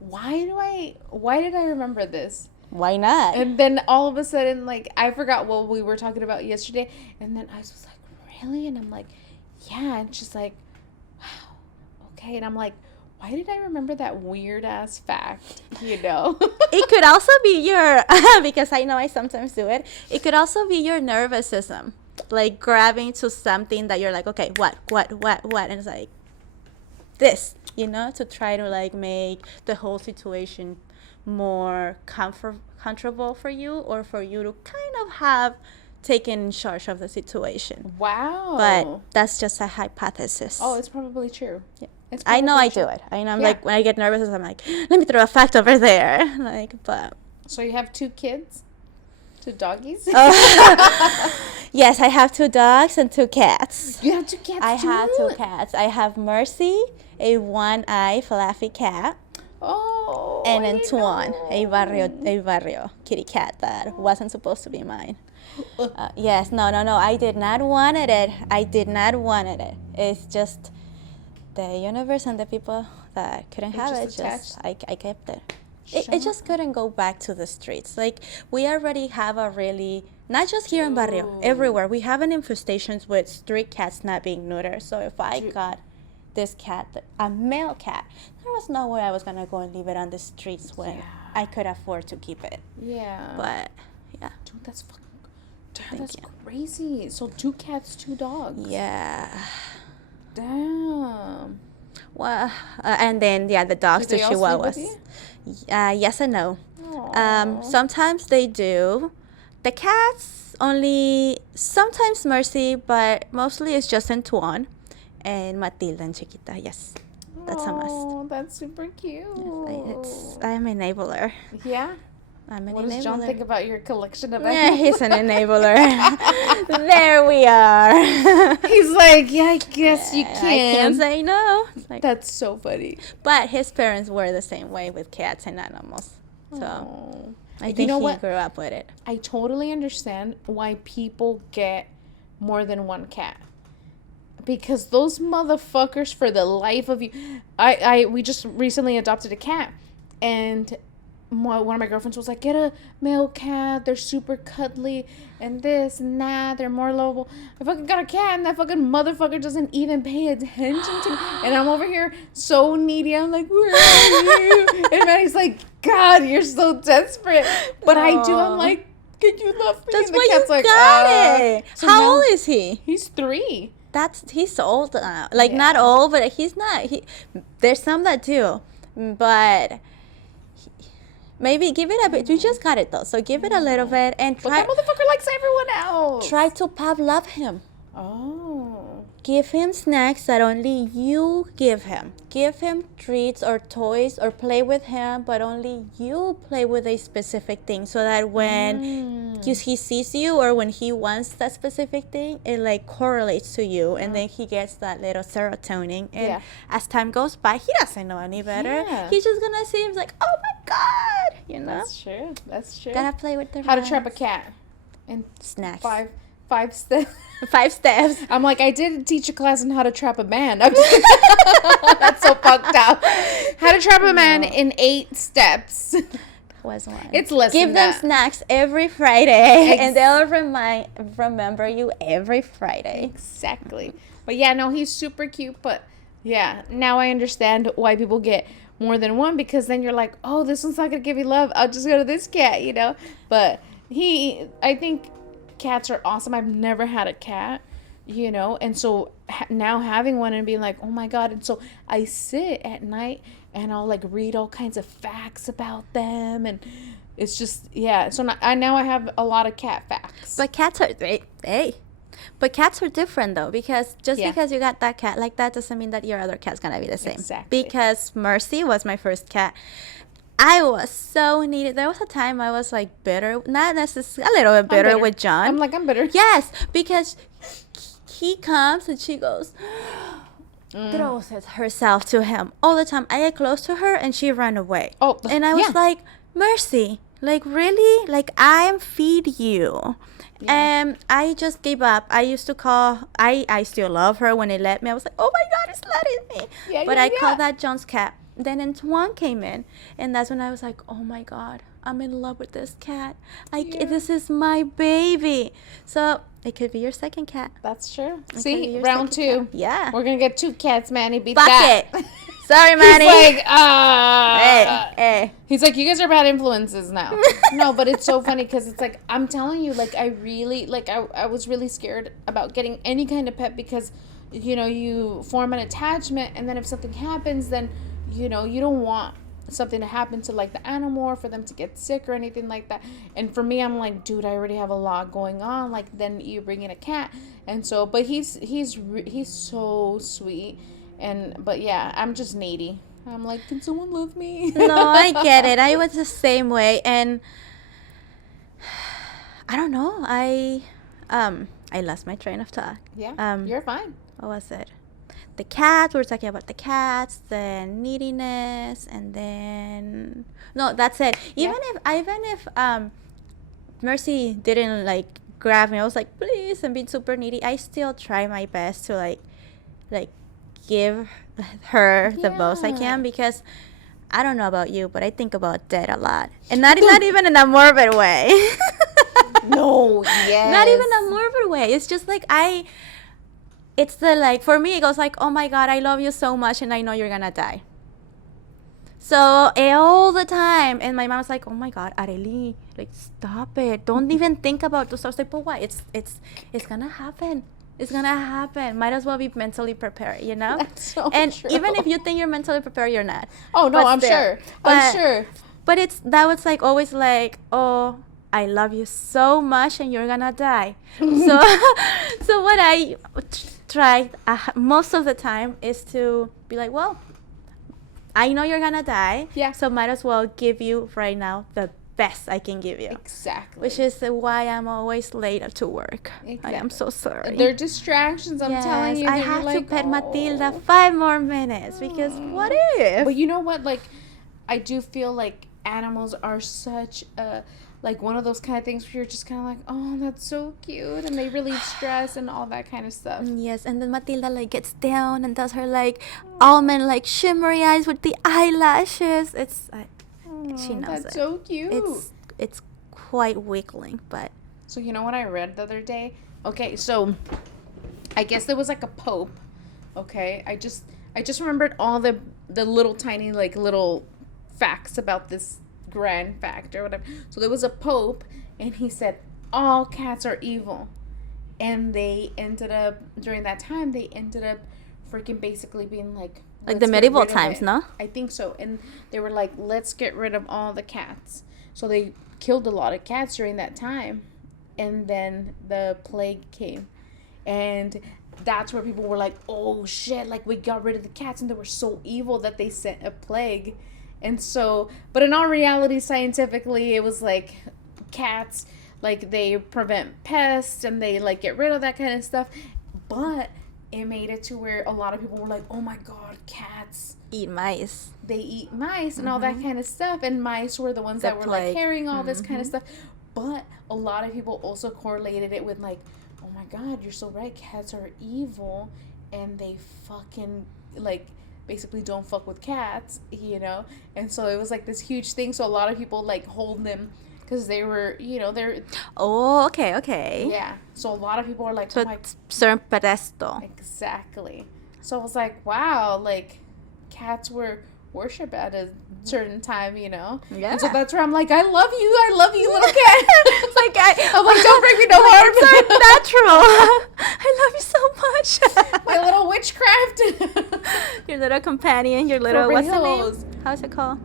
why did I remember this? Why not? And then all of a sudden, like, I forgot what we were talking about yesterday. And then I was like, really? And I'm like, yeah. And she's like, wow, okay. And I'm like, why did I remember that weird ass fact? You know? It could also be your, because I know I sometimes do it, it could also be your nervous system. Like grabbing to something that you're like, okay, what? And it's like, this, to try to like make the whole situation more comfortable for you, or for you to kind of have taken charge of the situation. Wow. But that's just a hypothesis. Oh, it's probably true. Yeah. It's I know I do it. I know I'm like, when I get nervous, I'm like, let me throw a fact over there. Like, but. So you have 2 kids? 2 doggies? Yes, I have 2 dogs and 2 cats. You have 2 cats I too? have 2 cats. I have Mercy, a one-eye fluffy cat. Oh. And then I Tuan, know. a barrio kitty cat that wasn't supposed to be mine. Yes, no. I did not wanted it. It's just the universe and the people that couldn't have it. I kept it. It just couldn't go back to the streets. Like, we already have a really, not just here in Barrio, everywhere. We have an infestations with street cats not being neutered. So if I got this cat, a male cat, there was no way I was going to go and leave it on the streets when I could afford to keep it. Yeah. But, yeah. Dude, that's crazy. So 2 cats, 2 dogs. Yeah. Damn. Well, and then, the dogs, Do the they all chihuahuas. sleep with Yes and no. Aw. Sometimes they do. The cats only, sometimes Mercy, but mostly it's just Antoine and Matilda and Chiquita. Yes, that's a must. Oh, that's super cute. I'm an enabler. Yeah? I'm an What enabler. does John think about your collection of Yeah, animals? he's an enabler. There we are. He's like, yeah, I guess you I can. can't say no. It's like, That's so funny. but his parents were the same way with cats and animals. So Oh. I You think know he what? grew up with it. I totally understand why people get more than 1 cat. Because those motherfuckers, for the life of you, we just recently adopted a cat, and one of my girlfriends was like, get a male cat, they're super cuddly, and this and that, they're more lovable. I fucking got a cat, and that fucking motherfucker doesn't even pay attention to me, and I'm over here so needy. I'm like, where are you? And Maddie's like, God, you're so desperate. But I do. I'm like, can you love me? That's and the why cat's you like, got it. So How now- old is he? He's 3. He's old now. Like, Yeah. not old, but he's not. There's some that do, but maybe give it a bit. You just got it though, so give it a little bit and But that motherfucker likes everyone else. try to love him. Oh. Give him snacks that only you give him. Give him treats or toys or play with him, but only you play with a specific thing, so that when he sees you or when he wants that specific thing, it like correlates to you, and then he gets that little serotonin. And as time goes by, he doesn't know any better. Yeah. He's just gonna see him like, oh my God, That's true. That's true. Gotta play with the How to trap a cat. And snacks. 5 steps. 5 steps. I'm like, I did teach a class on how to trap a man. I'm just That's so fucked up. How to trap a man in 8 steps. Was one. It's less Give than them that. snacks every Friday, and they'll remember you every Friday. Exactly. But yeah, no, he's super cute. But yeah, now I understand why people get more than 1, because then you're like, oh, this one's not gonna give me love. I'll just go to this cat, But I think cats are awesome. I've never had a cat, and so now having one and being like, oh my God. And so I sit at night and I'll like read all kinds of facts about them, and it's just, yeah. So now I have a lot of cat facts. But cats are but cats are different though, because because you got that cat like that doesn't mean that your other cat's gonna be the same. Exactly. Because Mercy was my first cat. I was so needed. There was a time I was like bitter, not necessarily, a little bit bitter with John. I'm bitter. Yes, because he comes and she goes, throws herself to him all the time. I get close to her and she ran away. Oh, and I was like, Mercy, like really? Like I feed you. Yeah. And I just gave up. I used to call, I still love her when it let me. I was like, oh my God, it's letting me. Yeah, but I called that John's cat. Then Antoine came in, and that's when I was like, oh my God, I'm in love with this cat. This is my baby. So it could be your second cat. That's true. See, round 2. Cat. Yeah. We're going to get 2 cats, Manny. Beat Fuck that. it. Sorry, Manny. He's like, Hey. He's like, you guys are bad influences now. No, but it's so funny because it's like, I'm telling you, like, I really, like, I was really scared about getting any kind of pet because, you form an attachment, and then if something happens, then, you don't want something to happen to like the animal or for them to get sick or anything like that. And for me, I'm like, dude, I already have a lot going on. Like, then you bring in a cat, and so, but he's so sweet. But yeah, I'm just needy. I'm like, can someone love me? No, I get it. I was the same way, and I don't know. I lost my train of thought. Yeah, you're fine. What was it? The cats. We were talking about the cats, the neediness, and then no, that's it. Even if Mercy didn't like grab me, I was like, please, and being super needy. I still try my best to like give her the most I can, because I don't know about you, but I think about death a lot, and not even in a morbid way. No, yes. Not even a morbid way. It's just like it's the like, for me it goes like, oh my God, I love you so much and I know you're gonna die. So all the time, and my mom's like, oh my God, Areli, like stop it, don't even think about those stuff. Like, but what? It's gonna happen. It's gonna happen. Might as well be mentally prepared, That's so and true. even if you think you're mentally prepared, you're not. Oh no, I'm sure. But that was like always like, oh, I love you so much and you're gonna die. So what I try most of the time is to be like, well, I know you're gonna die. Yeah. So might as well give you right now the best I can give you. Exactly. Which is why I'm always late to work. Exactly. I am so sorry. They're distractions, I'm telling you. I have to pet Matilda 5 more minutes because what if? But you know what? Like, I do feel like animals are such a, like, one of those kind of things where you're just kind of like, oh, that's so cute, and they relieve stress and all that kind of stuff. Yes, and then Matilda like gets down and does her like almond like shimmery eyes with the eyelashes. It's she knows that's so cute. It's quite wiggling, but. So you know what I read the other day? Okay, so I guess there was like a pope. Okay, I just remembered all the little tiny like little facts about this grand fact or whatever. So there was a pope, and he said all cats are evil, and they ended up during that time freaking basically being like the medieval times, no? I think so. And they were like, let's get rid of all the cats. So they killed a lot of cats during that time, and then the plague came, and that's where people were like, oh shit, like we got rid of the cats and they were so evil that they sent a plague. And so, but in all reality, scientifically, it was like cats, like they prevent pests and they like get rid of that kind of stuff. But it made it to where a lot of people were like, oh my God, cats eat mice. They eat mice and all that kind of stuff. And mice were the ones that were like carrying all this kind of stuff. But a lot of people also correlated it with like, oh my God, you're so right. Cats are evil and they fucking like basically don't fuck with cats, and so it was like this huge thing. So a lot of people like hold them because they were, they're okay yeah. So a lot of people are like, so sympathize. Exactly. So I was like, wow, like cats were worship at a certain time, you know? Yeah. And so that's where I'm like, I love you, little cat. It's like I'm like, don't bring me no harm. It's natural. I love you so much. My little witchcraft. Your little companion, your little, For what's the reals. name? How's it called?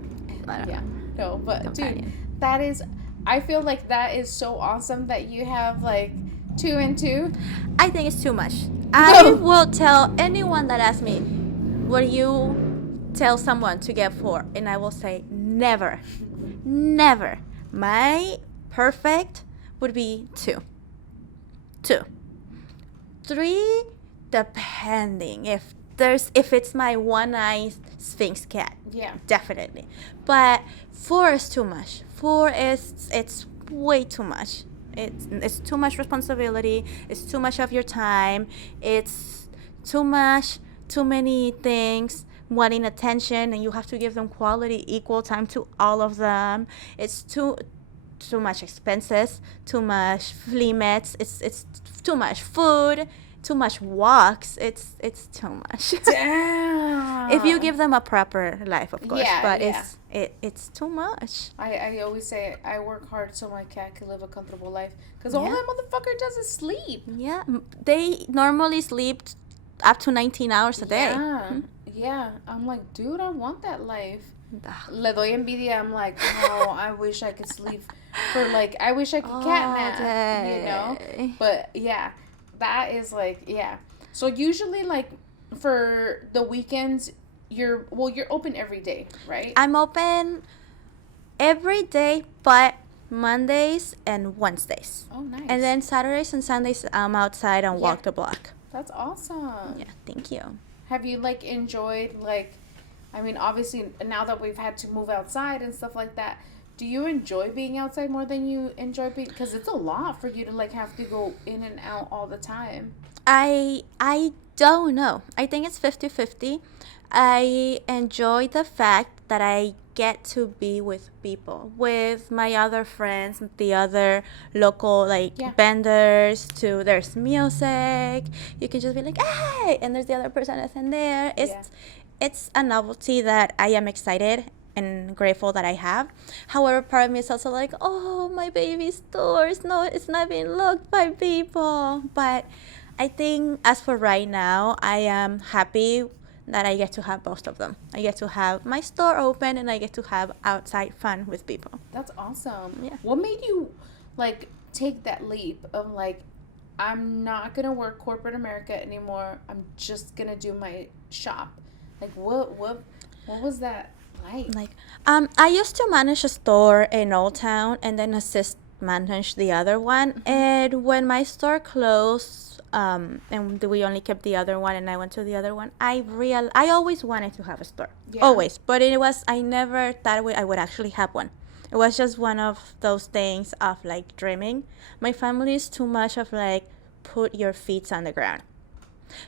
I don't know. Yeah, no, but Companion. dude, that is, I feel like that is so awesome that you have like 2 and 2. I think it's too much. I will tell anyone that asks me, will you tell someone to get 4? And I will say, never. Never. My perfect would be 2. 2. 3, depending. If it's my one-eyed Sphinx cat. Yeah. Definitely. But 4 is too much. 4 it's way too much. It's too much responsibility. It's too much of your time. It's too many things wanting attention, and you have to give them quality, equal time to all of them. It's too much expenses, too much flea meds. It's too much food, too much walks. It's too much. Damn. If you give them a proper life, of course. Yeah, but yeah. it's too much. I always say I work hard so my cat can live a comfortable life. Because all Yeah. that motherfucker does is sleep. Yeah, they normally sleep up to 19 hours a day. Yeah. Yeah. I'm like, dude, I want that life. Ugh. Le doy envidia. I'm like, oh, I wish I could sleep for like, I wish I could cat nap, you know? day. But yeah, that is like, yeah. So usually like for the weekends, you're open every day, right? I'm open every day but Mondays and Wednesdays. Oh, nice. And then Saturdays and Sundays I'm outside and walk the block. That's awesome. Yeah, thank you. Have you like enjoyed like, I mean, obviously now that we've had to move outside and stuff like that, do you enjoy being outside more than you enjoy being, because it's a lot for you to like have to go in and out all the time? I don't know. I think it's 50-50. I enjoy the fact that I get to be with people, with my other friends, the other local vendors. Too, there's music. You can just be like, hey, and there's the other person that's in there. It's a novelty that I am excited and grateful that I have. However, part of me is also like, oh, my baby stores. No, it's not being looked by people. But I think as for right now, I am happy that I get to have both of them. I get to have my store open and I get to have outside fun with people. That's awesome. Yeah. What made you like take that leap of like, I'm not gonna work corporate America anymore. I'm just gonna do my shop. Like what was that like? I used to manage a store in Old Town and then manage the other one. Mm-hmm. And when my store closed, and we only kept the other one and I went to the other one, I always wanted to have a store. Yeah. Always. But I never thought I would actually have one. It was just one of those things of like dreaming. My family is too much of like, put your feet on the ground.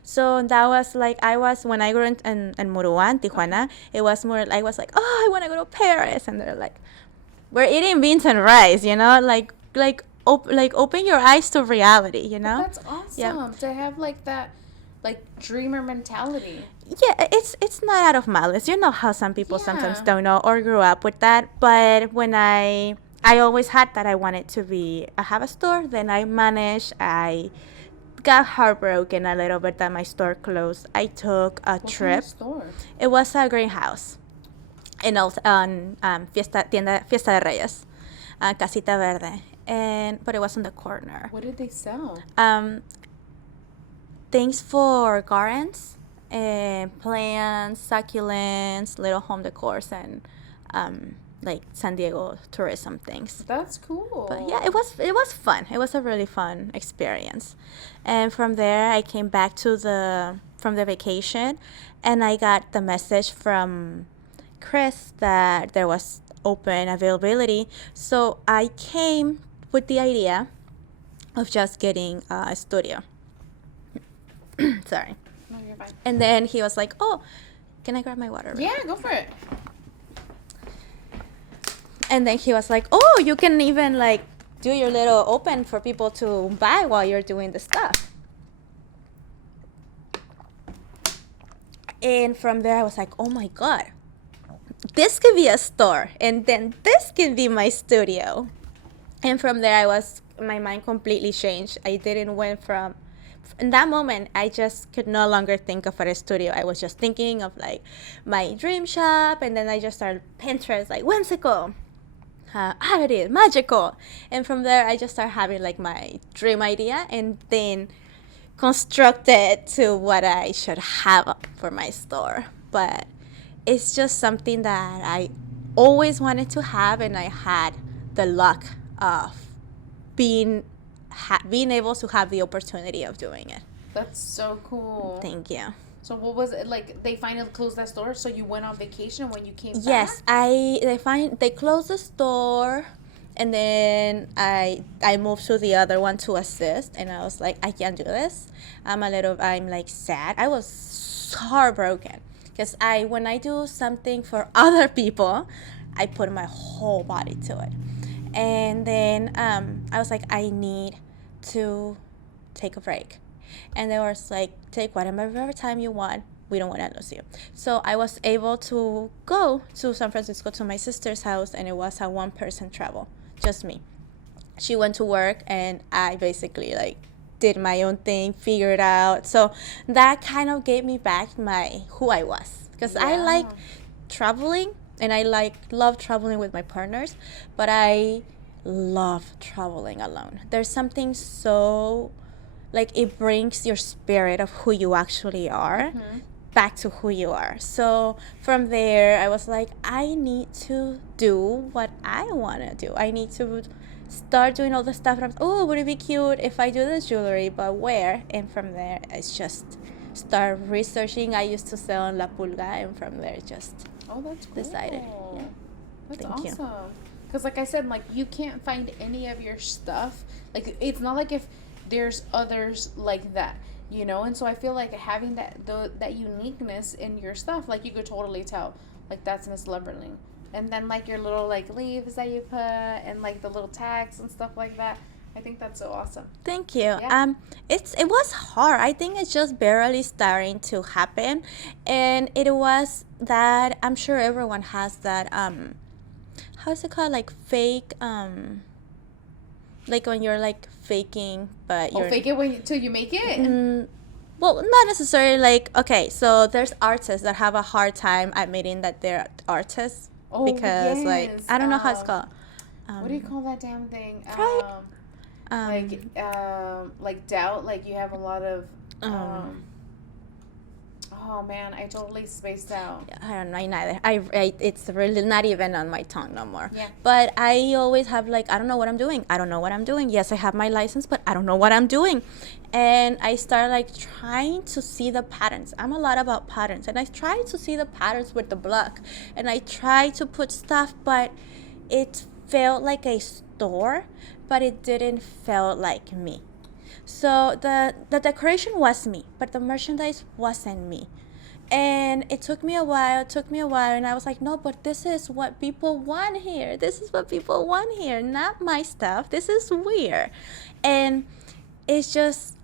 So that was like, when I grew in Muruan, Tijuana, it was more, I was like, oh, I want to go to Paris. And they're like, we're eating beans and rice, you know, like open your eyes to reality, you know. But that's awesome to have like that, like dreamer mentality. Yeah, it's not out of malice. You know how some people sometimes don't know or grew up with that. But when I always had that, I wanted to have a store. Then I managed. I got heartbroken a little bit that my store closed. I took a trip. What kind of store? It was a greenhouse. Fiesta de Reyes, Casita Verde. But it was on the corner. What did they sell? Things for gardens, plants, succulents, little home decors, and like San Diego tourism things. That's cool. But yeah, it was fun. It was a really fun experience. And from there, I came back from the vacation, and I got the message from Chris that there was open availability. So I came with the idea of just getting a studio. Sorry. No, you're fine. And then he was like, oh, can I grab my water? Yeah, go for it. And then he was like, oh, you can even like do your little open for people to buy while you're doing the stuff. And from there I was like, oh my God, this could be a store, and then this can be my studio. And from there, my mind completely changed. I didn't went from, in that moment, I just could no longer think of a studio. I was just thinking of like my dream shop, and then I just started Pinterest, like whimsical, oddities, magical. And from there, I just started having like my dream idea, and then constructed to what I should have for my store. But it's just something that I always wanted to have, and I had the luck of being being able to have the opportunity of doing it. That's so cool. Thank you. So what was it like? They finally closed that store, so you went on vacation when you came back? Yes, they closed the store, and then I moved to the other one to assist, and I was like, I can't do this. I'm like sad. I was heartbroken because when I do something for other people, I put my whole body to it. And then I was like, I need to take a break. And they was like, take whatever time you want. We don't want to lose you. So I was able to go to San Francisco to my sister's house, and it was a one-person travel, just me. She went to work, and I basically like did my own thing, figured it out. So that kind of gave me back who I was, because I like traveling, and I love traveling with my partners, but I love traveling alone. There's something so, like, it brings your spirit of who you actually are back to who you are. So from there, I was like, I need to do what I want to do. I need to start doing all the stuff. Oh, would it be cute if I do this jewelry, but where? And from there, it's just start researching. I used to sell on La Pulga, and from there, just that's cool. Decided. Yeah. That's Thank awesome. you. Because like I said, like you can't find any of your stuff. Like it's not like if there's others like that, you know. And so I feel like having that uniqueness in your stuff, like you could totally tell, like that's Miss Leverling. And then like your little like leaves that you put, and like the little tags and stuff like that. I think that's so awesome. Thank you. Yeah. It was hard. I think it's just barely starting to happen, and it was that I'm sure everyone has that how's it called, like fake like when you're like faking, but you're fake it till you make it. Well, not necessarily. Like, okay, so there's artists that have a hard time admitting that they're artists because like I don't know how it's called. What do you call that damn thing? Like doubt. Like you have a lot of. Oh man, I totally spaced out. I don't know, neither. It's really not even on my tongue no more. Yeah. But I always have like, I don't know what I'm doing. I don't know what I'm doing. Yes, I have my license, but I don't know what I'm doing. And I start like trying to see the patterns. I'm a lot about patterns, and I try to see the patterns with the block, and I try to put stuff, but it felt like a store, but it didn't feel like me. So the decoration was me, but the merchandise wasn't me. And it took me a while, and I was like, no, but this is what people want here. This is what people want here, not my stuff. This is weird. And it's just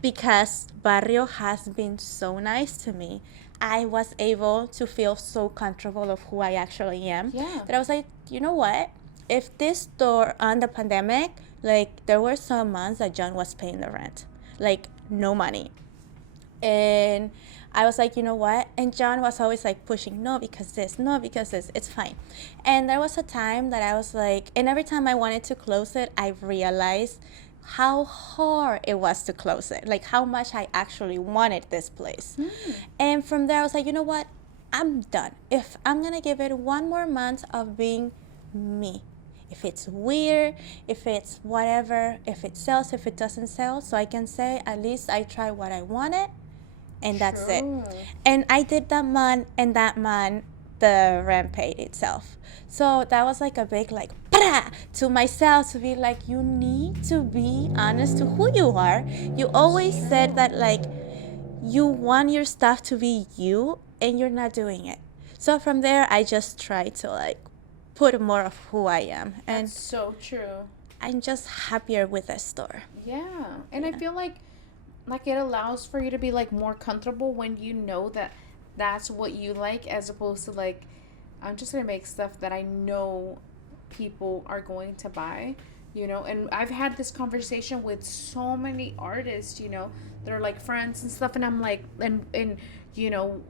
because Barrio has been so nice to me, I was able to feel so comfortable of who I actually am. Yeah. That I was like, you know what? If this store on the pandemic, like there were some months that John was paying the rent, like no money. And I was like, you know what? And John was always like pushing, no, because this, it's fine. And there was a time that I was like, and every time I wanted to close it, I realized how hard it was to close it, like how much I actually wanted this place. And from there, I was like, you know what? I'm done. If I'm going to give it one more month of being me. If it's weird, if it's whatever, if it sells, if it doesn't sell, so I can say at least I tried what I wanted, and that's it. And I did that month, and that month the rent paid itself. So that was like a big like to myself to be like, you need to be honest to who you are. You always said that like you want your stuff to be you, and you're not doing it. So from there, I just tried to like put more of who I am. And that's so true. I'm just happier with this store. Yeah. And I feel like it allows for you to be like more comfortable when you know that that's what you like, as opposed to like I'm just gonna make stuff that I know people are going to buy, you know. And I've had this conversation with so many artists, you know, that are like friends and stuff, and I'm like, and you know,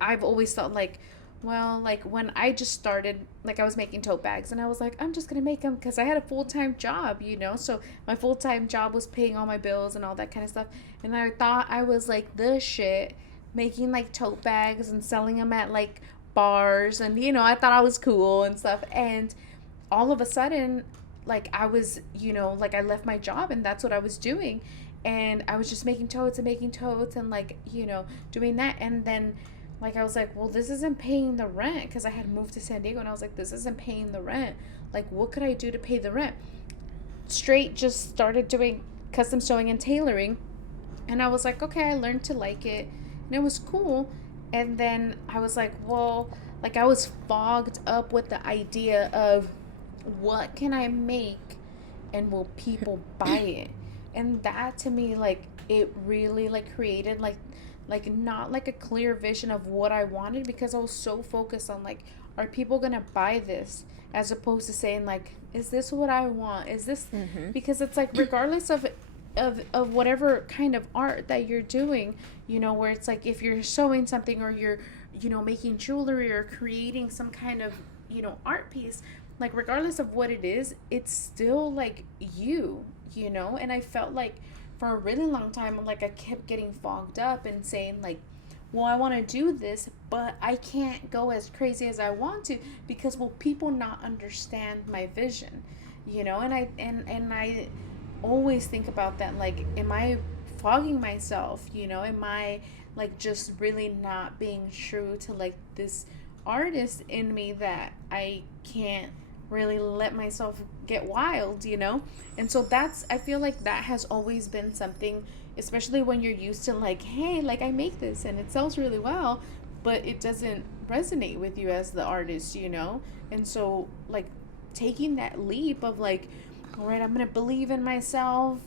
I've always thought like, well, like when I just started, like I was making tote bags, and I was like, I'm just gonna make them because I had a full-time job, you know. So my full-time job was paying all my bills and all that kind of stuff, and I thought I was like the shit, making like tote bags and selling them at like bars, and you know, I thought I was cool and stuff. And all of a sudden, like I was, you know, like I left my job and that's what I was doing, and I was just making totes and making totes and like, you know, doing that. And then like I was like, well, this isn't paying the rent, because I had moved to San Diego, and I was like, this isn't paying the rent. Like, what could I do to pay the rent? Straight just started doing custom sewing and tailoring, and I was like, okay, I learned to like it, and it was cool. And then I was like, well, like I was fogged up with the idea of what can I make and will people buy it? And that to me, like, it really like created like not like a clear vision of what I wanted, because I was so focused on like, are people gonna buy this, as opposed to saying like, is this what I want? Is this because it's like, regardless of whatever kind of art that you're doing, you know, where it's like if you're sewing something, or you're, you know, making jewelry or creating some kind of, you know, art piece, like regardless of what it is, it's still like you know. And I felt like for a really long time, like I kept getting fogged up and saying like, well, I want to do this, but I can't go as crazy as I want to, because will people not understand my vision, you know? And I always think about that, like, am I fogging myself, you know? Am I like just really not being true to like this artist in me, that I can't really let myself get wild, you know? And so that's, I feel like that has always been something, especially when you're used to like, hey, like I make this and it sells really well, but it doesn't resonate with you as the artist, you know? And so like taking that leap of like, all right, I'm gonna believe in myself,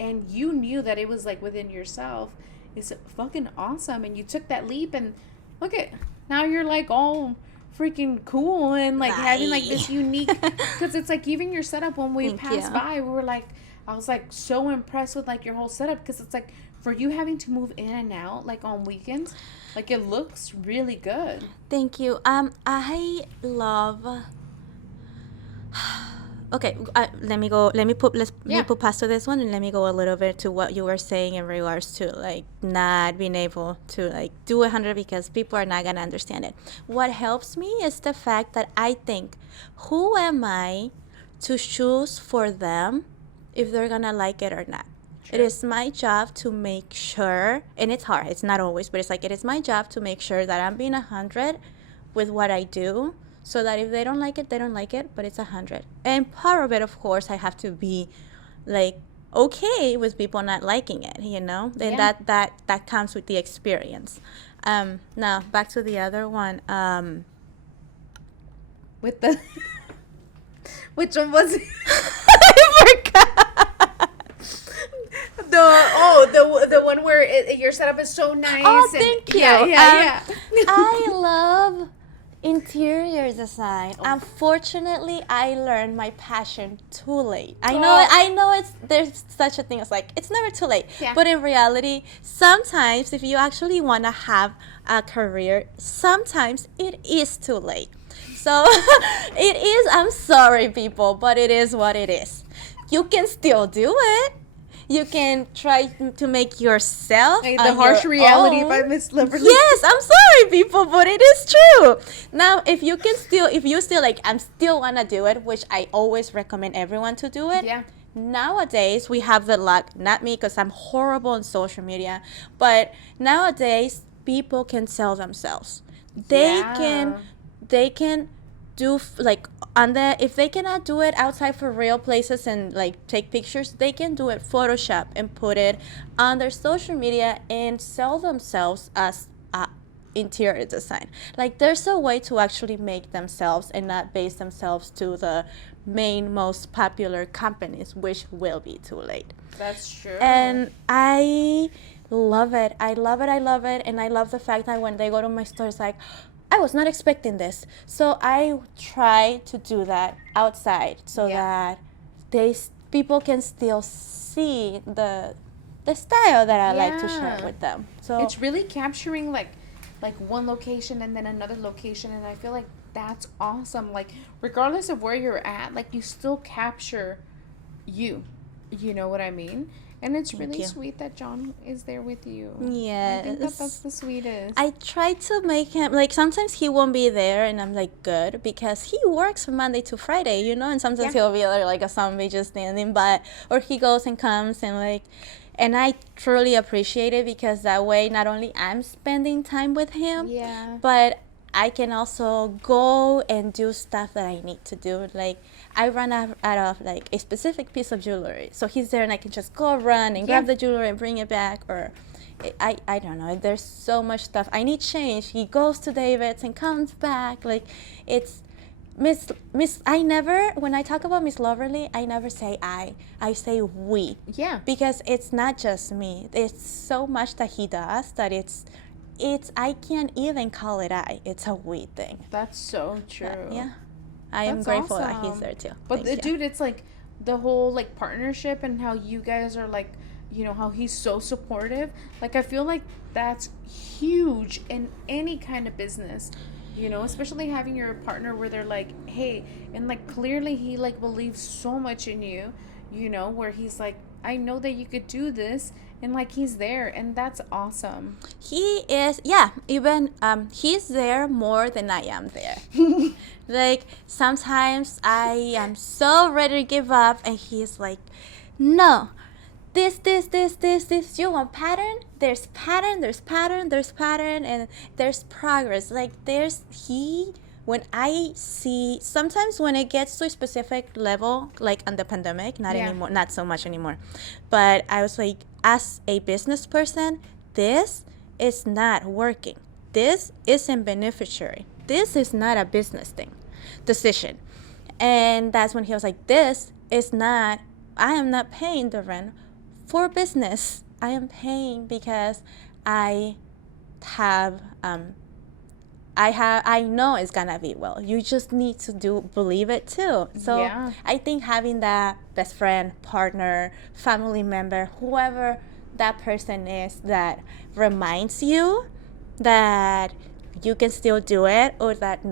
and you knew that it was like within yourself, is fucking awesome. And you took that leap, and look at, now you're like all freaking cool, and like having like this unique, because it's like even your setup, when we passed by, we were like, I was like so impressed with like your whole setup, because it's like for you having to move in and out like on weekends, like it looks really good. Thank you. I love. Okay, let me put past to this one, and let me go a little bit to what you were saying in regards to like not being able to like do 100 because people are not gonna understand it. What helps me is the fact that I think, who am I to choose for them if they're gonna like it or not? True. It is my job to make sure, and it's hard, it's not always, but it's like, it is my job to make sure that I'm being 100 with what I do, so that if they don't like it, they don't like it, but it's 100. And part of it, of course, I have to be like okay with people not liking it, you know? And that comes with the experience. Now back to the other one. With the which one was it? I forgot. The one where your setup is so nice. Oh, thank you. Yeah. I love interior design. Unfortunately, I learned my passion too late. I know there's such a thing as like, it's never too late. Yeah. But in reality, sometimes if you actually want to have a career, sometimes it is too late. So it is, I'm sorry people, but it is what it is. You can still do it. You can try to make yourself the harsh reality by Miss Liberty. Yes, I'm sorry, people, but it is true. Now, if you still like, I'm still wanna do it, which I always recommend everyone to do it. Yeah. Nowadays, we have the luck, not me, because I'm horrible on social media, but nowadays, people can sell themselves. They can do like if they cannot do it outside for real places and like take pictures, they can do it Photoshop and put it on their social media and sell themselves as interior design. Like there's a way to actually make themselves and not base themselves to the main most popular companies, which will be too late. That's true. And I love it. And I love the fact that when they go to my store, it's like, I was not expecting this. So I try to do that outside so that people can still see the style that I like to share with them. So it's really capturing like one location and then another location, and I feel like that's awesome. Like regardless of where you're at, like you still capture you. You know what I mean? And it's really sweet that John is there with you. Yes. I think that's the sweetest. I try to make him, like, sometimes he won't be there, and I'm like, good, because he works from Monday to Friday, you know, and sometimes he'll be there like a zombie just standing by, or he goes and comes and, like, and I truly appreciate it because that way not only I'm spending time with him, but I can also go and do stuff that I need to do. Like, I run out of, like, a specific piece of jewelry. So he's there and I can just go run and grab the jewelry and bring it back. Or, I don't know. There's so much stuff. I need change. He goes to David's and comes back. Like, it's Miss, I never, when I talk about Miss Loverly, I never say I say we. Yeah. Because it's not just me. It's so much that he does that it's I can't even call it I. It's a we thing. That's so true. Yeah. I am grateful that he's there too. But dude, it's like the whole like partnership and how you guys are like, you know, how he's so supportive. Like I feel like that's huge in any kind of business. You know, especially having your partner where they're like, hey, and like clearly he like believes so much in you, you know, where he's like, I know that you could do this, and like he's there, and that's awesome. He is, even he's there more than I am there. Like sometimes I am so ready to give up, and he's like, no, this, you want pattern? There's pattern, and there's progress. Like when I see, sometimes when it gets to a specific level, like on the pandemic, not anymore, not so much anymore, but I was like, as a business person, this is not working. This isn't beneficiary. This is not a business decision. And that's when he was like, this is not, I am not paying the rent for business. I am paying because I know it's gonna be well. You just need to believe it too. So I think having that best friend, partner, family member, whoever that person is that reminds you that you can still do it, or that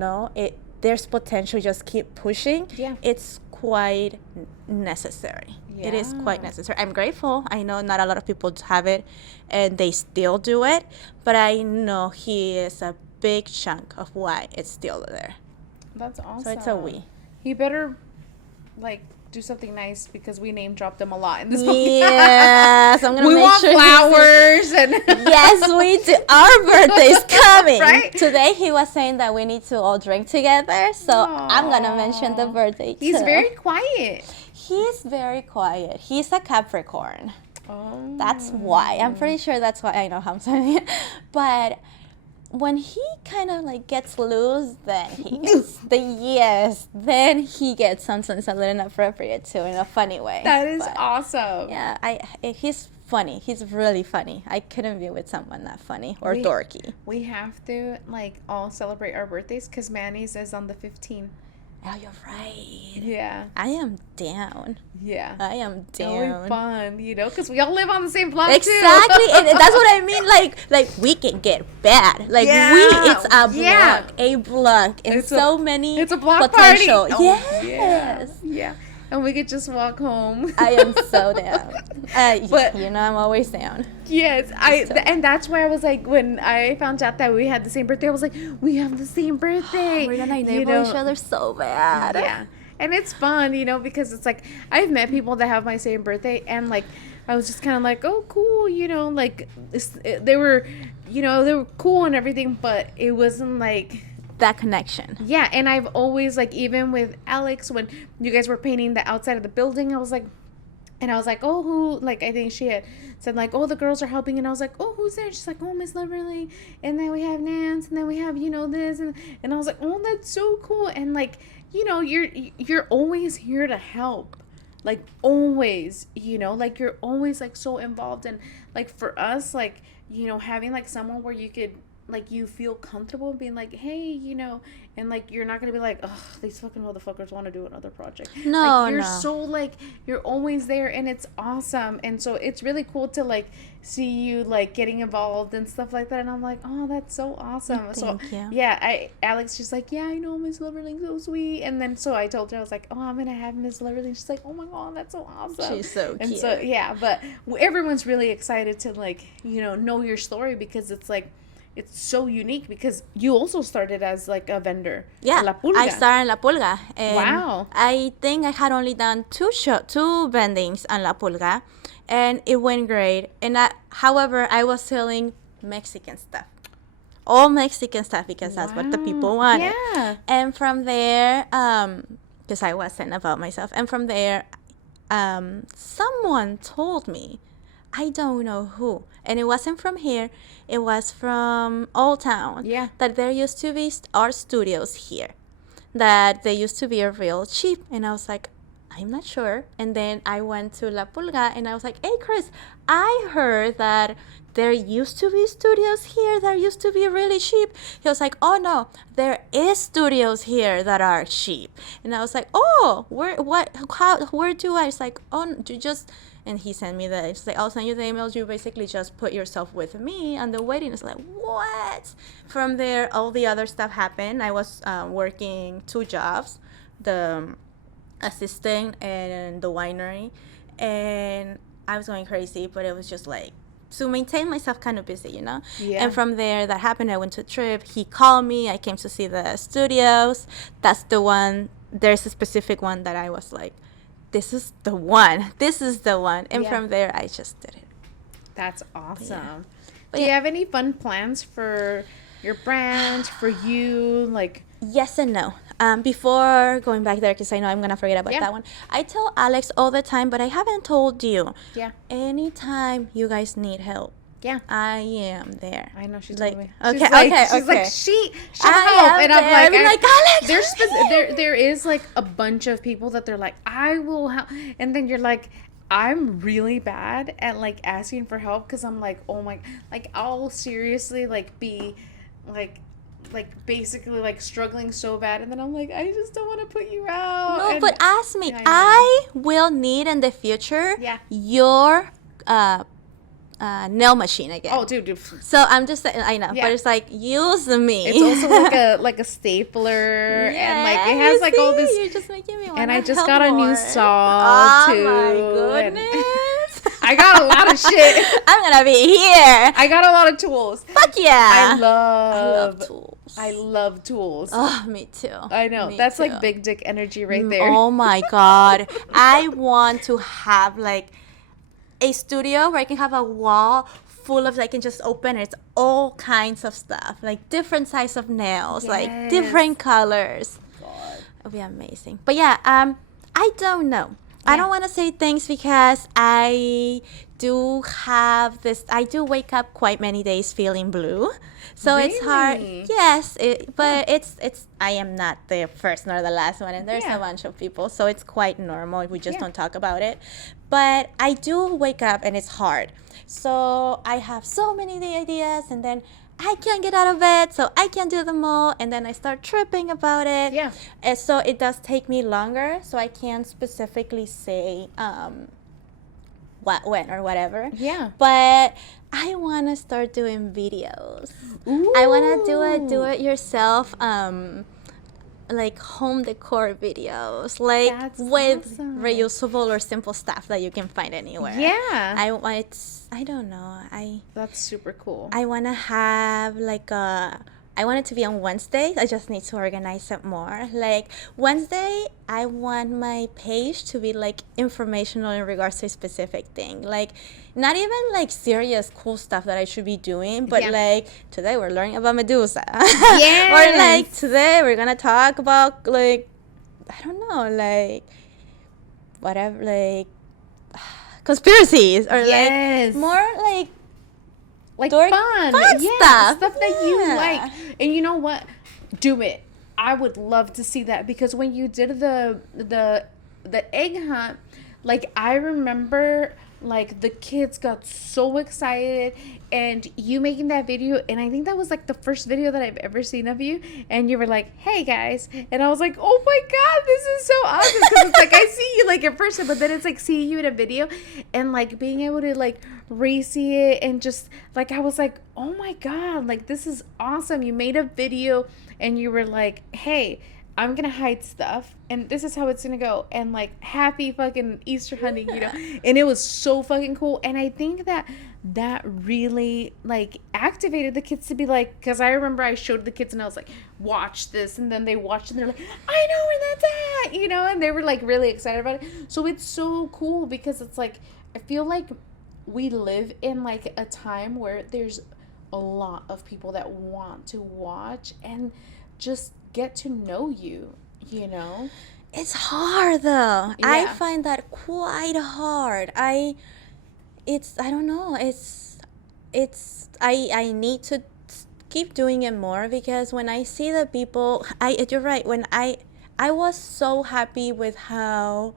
there's potential, just keep pushing. It's quite necessary. It is quite necessary. I'm grateful. I know not a lot of people have it and they still do it, but I know he is a big chunk of why it's still there. That's awesome. So it's a we. He better like do something nice because we name dropped him a lot in this podcast. Yeah, so I'm gonna make sure flowers and yes, we do. Our birthday's coming. Right? Today he was saying that we need to all drink together, so I'm gonna mention the birthday. He's very quiet. He's very quiet. He's a Capricorn. Oh. That's why. I'm pretty sure that's why I know how I'm saying it. But when he kind of like gets loose, then he gets then he gets sometimes a little inappropriate too, in a funny way. That is awesome. Yeah, he's funny. He's really funny. I couldn't be with someone that funny or dorky. We have to like all celebrate our birthdays because Manny's is on the 15th. Oh, you're right. Yeah. I am down. Yeah. I am down. It'll be fun, you know, because we all live on the same block exactly. too. And that's what I mean. Like we can get bad. Like it's a block, and it's so many it's a block potential. Party. Yes. Yeah. And we could just walk home. I am so down. But you know, I'm always down. Yes, and that's why I was like, when I found out that we had the same birthday, I was like, we have the same birthday. We're gonna enable each other so bad. Yeah, and it's fun, you know, because it's like I've met people that have my same birthday, and like I was just kind of like, oh, cool, you know, like they were cool and everything, but it wasn't like that connection. Yeah, and I've always like, even with Alex, when you guys were painting the outside of the building, I was like, oh, who, like, I think she had said like, oh, the girls are helping, and I was like, oh, who's there? She's like, oh, Miss Loverly, and then we have Nance, and then we have, you know, this, and I was like, oh, that's so cool. And like, you know, you're always here to help, like always, you know, like you're always like so involved. And like for us, like, you know, having like someone where you could like you feel comfortable being like, hey, you know, and like you're not gonna be like, oh, these fucking motherfuckers want to do another project. No, like, you're no. so like you're always there, and it's awesome. And so it's really cool to like see you like getting involved and stuff like that. And I'm like, oh, that's so awesome. Thank you. Yeah, Alex just like, yeah, I know Miss Loverling's so sweet. And then so I told her, I was like, oh, I'm gonna have Miss Loverling. She's like, oh my god, that's so awesome. She's so and cute. so yeah, but everyone's really excited to like, you know your story, because it's like, it's so unique, because you also started as like a vendor. Yeah, La Pulga. I started in La Pulga. And Wow. I think I had only done two vendings on La Pulga, and it went great. And however, I was selling Mexican stuff. All Mexican stuff, because that's what the people wanted. Yeah. And from there, because I wasn't about myself, and from there, someone told me, I don't know who, and it wasn't from here, it was from Old Town. Yeah. That there used to be art studios here, that they used to be real cheap. And I was like, I'm not sure. And then I went to La Pulga, and I was like, hey, Chris, I heard that there used to be studios here that used to be really cheap. He was like, oh no, there is studios here that are cheap. And I was like, oh, where do I? It's like, oh, you just, and he sent me it's like, I'll send you the emails. You basically just put yourself with me on the waiting. It's like, what? From there, all the other stuff happened. I was working 2 jobs, the assistant and the winery, and I was going crazy, but it was just like to maintain myself kind of busy, you know? Yeah. And from there, that happened. I went to a trip. He called me. I came to see the studios. That's the one. There's a specific one that I was like, this is the one. This is the one. And from there, I just did it. That's awesome. But Do you have any fun plans for your brand, for you? Like, yes and no. Before going back there, because I know I'm going to forget about that one, I tell Alex all the time, but I haven't told you. Yeah. Anytime you guys need help, yeah, I am there. I know she's like, me. okay, she's like, okay, she's okay. like, she'll I help, am and I'm there. like, Alex. there is like a bunch of people that they're like, I will help, and then you're like, I'm really bad at like asking for help, because I'm like, oh my, like I'll seriously like be like basically like struggling so bad, and then I'm like, I just don't want to put you out. No, and, but ask me. Yeah, I will need in the future your nail machine again. Oh, dude. So I'm just saying, I know, but it's like, use me. It's also like a stapler, and like it has like all this. You're just making me want. And I just help got a more. new saw too. Oh my goodness. I got a lot of shit. I'm gonna be here. I got a lot of tools. Fuck yeah. I love tools. I love tools. Oh, me too. I know. That's like big dick energy right there. Oh my god. I want to have like a studio where I can have a wall full of, I can just open and it's all kinds of stuff, like different size of nails, like different colors. God. It'll be amazing. But yeah, I don't know. I don't want to say things because I do wake up quite many days feeling blue. So it's hard. Yes, but it's I am not the first nor the last one, and there's a bunch of people, so it's quite normal if we just don't talk about it. But I do wake up and it's hard. So I have so many ideas, and then I can't get out of bed, so I can't do them all, and then I start tripping about it. Yeah. And so it does take me longer, so I can't specifically say when or whatever. Yeah. But I want to start doing videos. Ooh. I want to do it yourself like home decor videos, like That's with awesome. reusable or simple stuff that you can find anywhere. Yeah. I don't know. That's super cool. I want to have I want it to be on Wednesdays. I just need to organize it more. Like Wednesday, I want my page to be like informational in regards to a specific thing. Like not even like serious cool stuff that I should be doing, but like today we're learning about Medusa. Yes. Or like today we're going to talk about like, I don't know, like whatever, like conspiracies or like more like fun stuff that you like. And you know what? Do it. I would love to see that, because when you did the egg hunt, like I remember Like, the kids got so excited, and you making that video, and I think that was like the first video that I've ever seen of you, and you were like, hey guys, and I was like, oh my god, this is so awesome, because it's like I see you like in person, but then it's like seeing you in a video, and like being able to like re-see it, and just like I was like, oh my god, like this is awesome. You made a video and you were like, hey, I'm gonna hide stuff, and this is how it's gonna go, and like happy fucking Easter hunting, you know. And it was so fucking cool, and I think that really like activated the kids to be like, because I remember I showed the kids and I was like, watch this, and then they watched and they're like, I know where that's at, you know, and they were like really excited about it. So it's so cool because it's like I feel like we live in like a time where there's a lot of people that want to watch and just get to know you, you know. It's hard though. Yeah. I find that quite hard. I don't know. I need to keep doing it more, because when I see the people, you're right. When I was so happy with how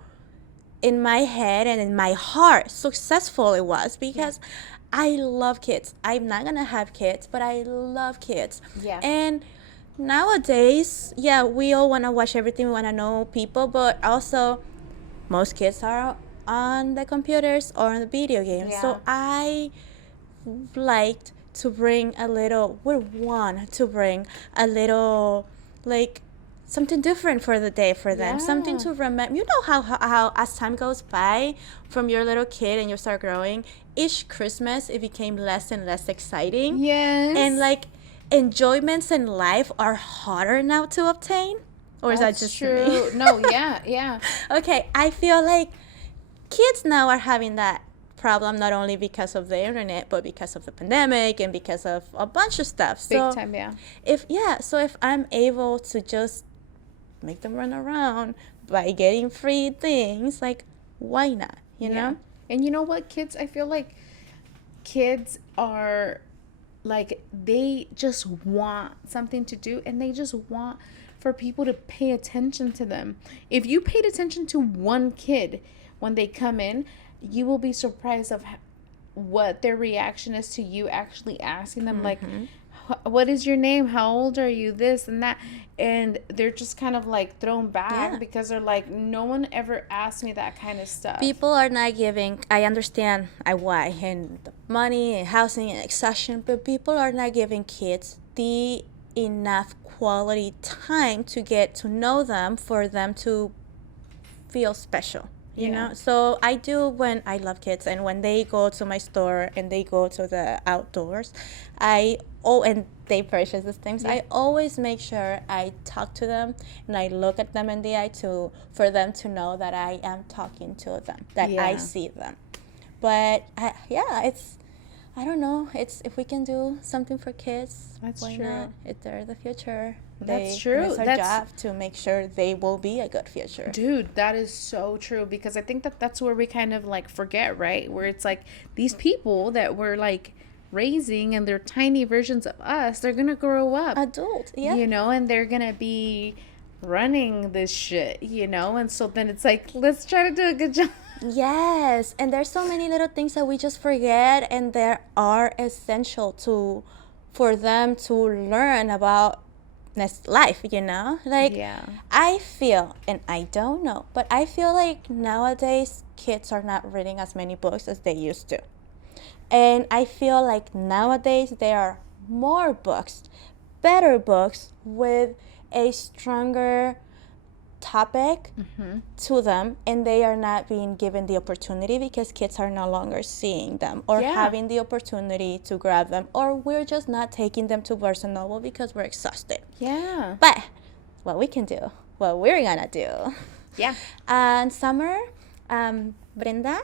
in my head and in my heart successful it was, because I love kids. I'm not gonna have kids, but I love kids. Yeah. And nowadays, yeah, we all want to watch everything. We want to know people, but also most kids are on the computers or on the video games. Yeah. So I liked to bring a little, would want to bring a little, like, something different for the day for them. Yeah. Something to remember. You know how as time goes by from your little kid and you start growing, each Christmas it became less and less exciting. Yes. And like, enjoyments in life are harder now to obtain, or is that just true? Me? No, yeah. Okay, I feel like kids now are having that problem not only because of the internet, but because of the pandemic and because of a bunch of stuff. So big time, yeah. If I'm able to just make them run around by getting free things, like, why not? You know? And you know what, kids? I feel like kids are like, they just want something to do, and they just want for people to pay attention to them. If you paid attention to one kid when they come in, you will be surprised of what their reaction is to you actually asking them, like, what is your name? How old are you? This and that. And they're just kind of like thrown back because they're like, no one ever asked me that kind of stuff. People are not giving, I understand why, and the money and housing and accession, but people are not giving kids the enough quality time to get to know them for them to feel special. You know, so I do when I love kids, and when they go to my store and they go to the outdoors, and they purchase these things, I always make sure I talk to them and I look at them in the eye for them to know that I am talking to them, that I see them. But I don't know. It's, if we can do something for kids, why not? If they're the future. That's true. It's our job to make sure they will be a good future. Dude, that is so true, because I think that's where we kind of like forget, right? Where it's like these people that we're like raising, and they're tiny versions of us, they're gonna grow up adult, you know, and they're gonna be running this shit, you know. And so then it's like, let's try to do a good job. Yes, and there's so many little things that we just forget, and they are essential for them to learn about life, you know. Like, I feel, and I don't know, but I feel like nowadays kids are not reading as many books as they used to. And I feel like nowadays there are more books, better books with a stronger topic to them, and they are not being given the opportunity because kids are no longer seeing them or having the opportunity to grab them, or we're just not taking them to Barnes and Noble because we're exhausted. But what we can do, what we're gonna do, and Summer, Brenda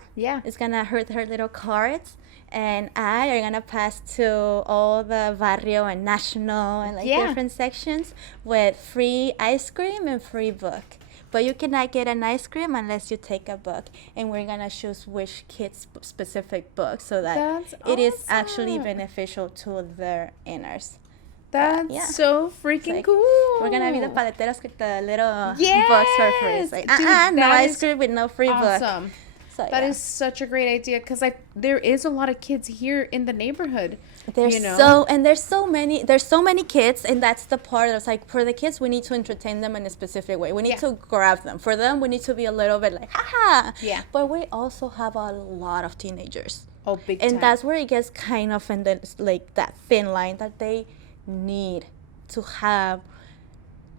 is gonna hurt her little cards, and I are gonna pass to all the Barrio and National and like different sections with free ice cream and free book. But you cannot get an ice cream unless you take a book, and we're gonna choose which kids specific book so that it is actually beneficial to their inners. That's so freaking like, cool. We're gonna be the paleteros with the little books for free. It's like, dude, no ice cream with no free book. So that is such a great idea, because there is a lot of kids here in the neighborhood. There's so many kids, and that's the part that's like, for the kids we need to entertain them in a specific way. We need to grab them. For them we need to be a little bit like haha. Yeah. But we also have a lot of teenagers. Oh, big time. And that's where it gets kind of in the, like, that thin line that they need to have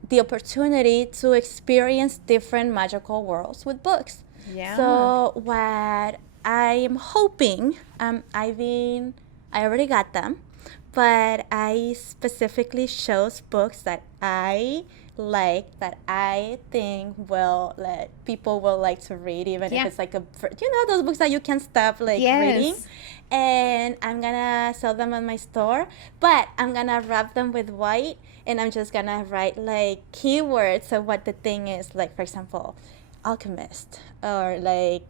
the opportunity to experience different magical worlds with books. Yeah. So what I'm hoping, I already got them, but I specifically chose books that I like, that I think people will like to read, even if it's like those books that you can't stop reading. And I'm gonna sell them on my store, but I'm gonna wrap them with white, and I'm just gonna write like keywords of what the thing is, like, for example, alchemist, or like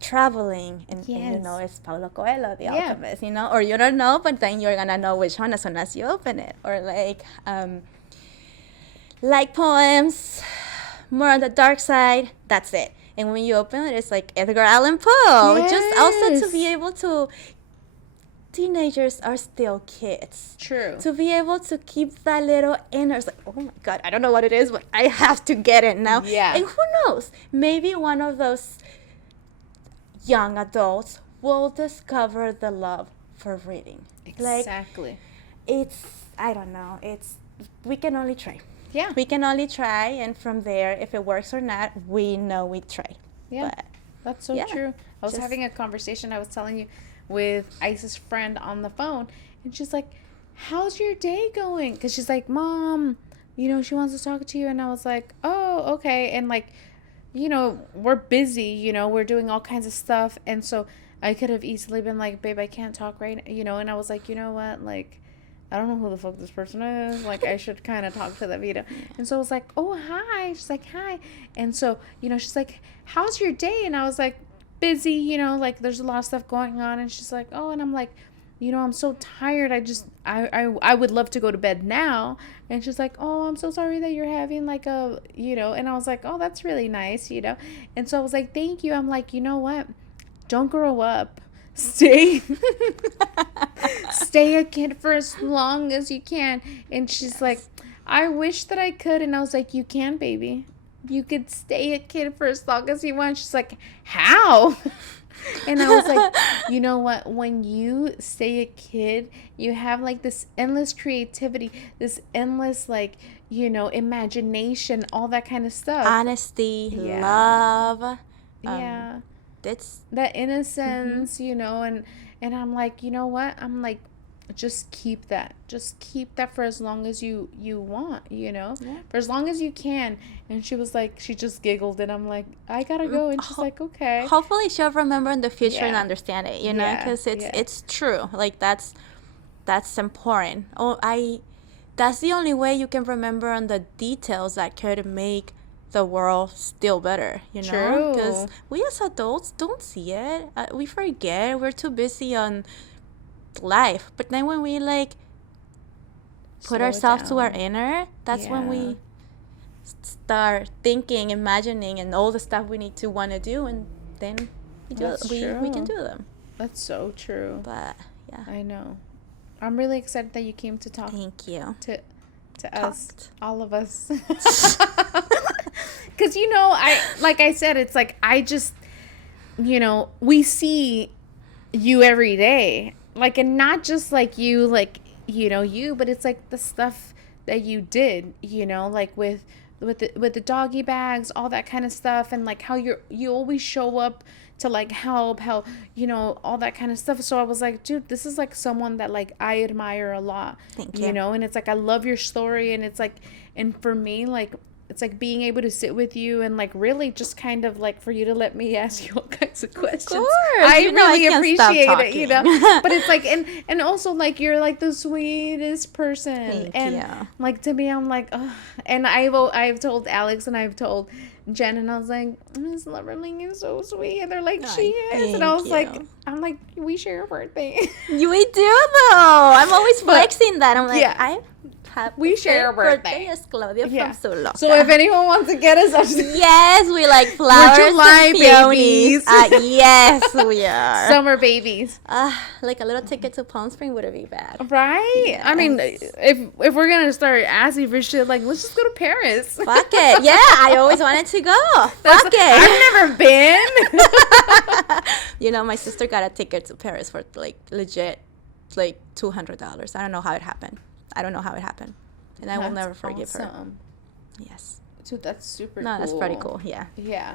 traveling, and it's Paulo Coelho, the alchemist, or you don't know, but then you're gonna know which one as soon as you open it. Or like poems more on the dark side, that's it. And when you open it, it's like Edgar Allan Poe. Yes. Just also to be able to, teenagers are still kids. True. To be able to keep that little inner, it's like, oh my God, I don't know what it is, but I have to get it now. Yeah. And who knows? Maybe one of those young adults will discover the love for reading. Exactly. I don't know. We can only try. Yeah. We can only try, and from there, if it works or not, we know we tried. Yeah. But, that's so true. I was having a conversation, I was telling you, with Ice's friend on the phone, and she's like, how's your day going? Because she's like, Mom, she wants to talk to you. And I was like, oh, okay. And we're busy, we're doing all kinds of stuff. And so I could have easily been like, babe, I can't talk right now, and I was like, you know what, I don't know who the fuck this person is. I should kind of talk to them, And so I was like, oh, hi. She's like, hi. And so, she's like, how's your day? And I was like, busy, there's a lot of stuff going on. And she's like, oh, and I'm like, I'm so tired. I would love to go to bed now. And she's like, oh, I'm so sorry that you're having and I was like, oh, that's really nice, And so I was like, thank you. I'm like, you know what? Don't grow up. Stay a kid for as long as you can. And she's like, I wish that I could. And I was like, you can, baby. You could stay a kid for as long as you want. She's like, how? And I was like, you know what? When you stay a kid, you have this endless creativity, this endless imagination, all that kind of stuff. Honesty, love. That's that innocence, and I'm like, you know what? I'm like, just keep that for as long as you want, for as long as you can. And she was like, she just giggled, and I'm like, I gotta go. And she's like, okay. Hopefully she'll remember in the future and understand it, because it's true. That's important. That's the only way you can remember on the details that could make the world still better, True. Because we as adults don't see it. We forget. We're too busy on life. But then when we put ourselves to our inner, that's when we start thinking, imagining, and all the stuff we need to want to do, and then we can do them. That's so true. But yeah, I know. I'm really excited that you came to talk. Thank you. To us, all of us. Because, I said, it's I just, we see you every day. And not just you, but it's the stuff that you did, with the doggy bags, all that kind of stuff. And how you always show up to help, how, all that kind of stuff. So I was like, dude, this is someone that I admire a lot. Thank you. And it's I love your story. And it's and for me, it's being able to sit with you and really just kind of for you to let me ask you all kinds of questions. Of course. I really appreciate it, But it's and also you're the sweetest person. Thank you. To me, I'm ugh. And I've told Alex and I've told Jen, and I was like, Miss Loverling is so sweet. And they're like, she is. And I was I'm like, we share a birthday. We do though. I'm always flexing that. I'm like, Happy share a birthday. Yes, Claudia from Loka. So if anyone wants to get us, yes, we like flowers and peonies. Yes, we are. Summer babies. Like a little ticket to Palm Springs wouldn't be bad. Right? Yes. I mean, if we're going to start asking for shit, like, let's just go to Paris. Fuck it. Yeah, I always wanted to go. Fuck it. I've never been. You know, my sister got a ticket to Paris for, like, legit, like, $200. I don't know how it happened. And I will never forgive her. Yes. Dude, that's super cool. No, that's pretty cool. Yeah. Yeah.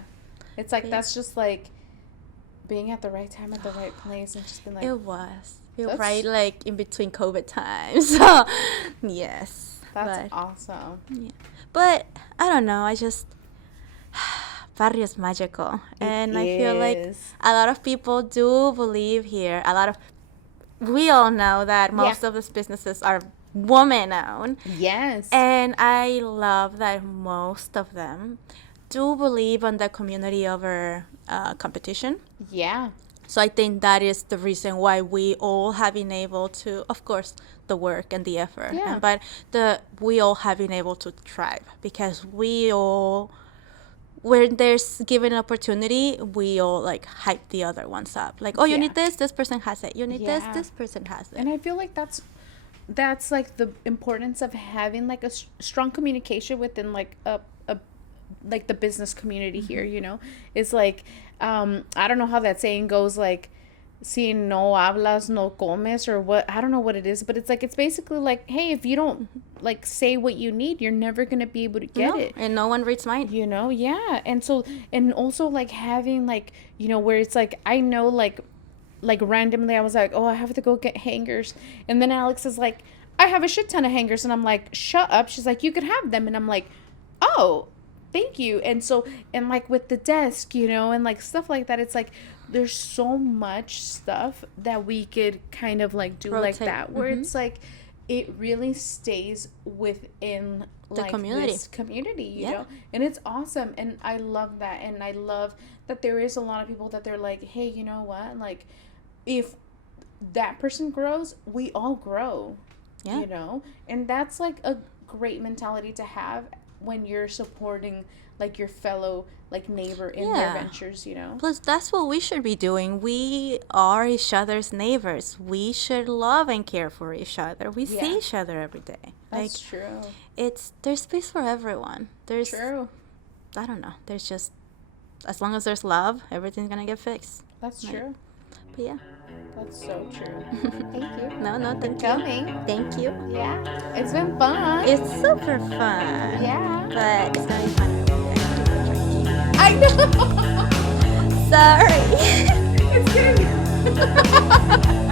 It's like, that's just like being at the right time at the right place and just being like. It was. Right, like, in between COVID times. So, yes. That's awesome. Yeah. But, I don't know. I just. Barrio is magical. And I feel like a lot of people do believe here. We all know that most of these businesses are woman-owned. Yes. And I love that most of them do believe in the community over competition. Yeah. So I think that is the reason why we all have been able to, of course, the work and the effort. Yeah. But we all have been able to thrive because we all... When there's given an opportunity, we all like hype the other ones up. Like, oh, you need this person has it. You need this person has it. And I feel like that's like the importance of having like a strong communication within like a like the business community here. You know, it's like I don't know how that saying goes, like, si no hablas no comes, or what, I don't know what it is, but it's like, it's basically like, hey, if you don't like say what you need, you're never gonna be able to get it, and no one reads mine, you know. Yeah. And so, and also like having like, you know, where it's like, I know like randomly I was like, oh, I have to go get hangers, and then Alex is like, I have a shit ton of hangers, and I'm like, shut up. She's like, you could have them, and I'm like, oh, thank you. And so, and like with the desk, you know, and like stuff like that, it's like there's so much stuff that we could kind of like do like that, where it's like it really stays within the like community. This community, you know, and it's awesome. And I love that. And I love that there is a lot of people that they're like, hey, you know what, like, if that person grows, we all grow, you know. And that's like a great mentality to have when you're supporting like your fellow like neighbor in their ventures, you know. Plus, that's what we should be doing. We are each other's neighbors. We should love and care for each other. We see each other every day. That's true. There's space for everyone. True. I don't know. There's just, as long as there's love, everything's gonna get fixed. That's true. But yeah. That's so true. Thank you. No, thank you. Coming. Thank you. Yeah. It's been fun. It's super fun. Yeah. But it's gonna be fun. I know. Sorry. It's good.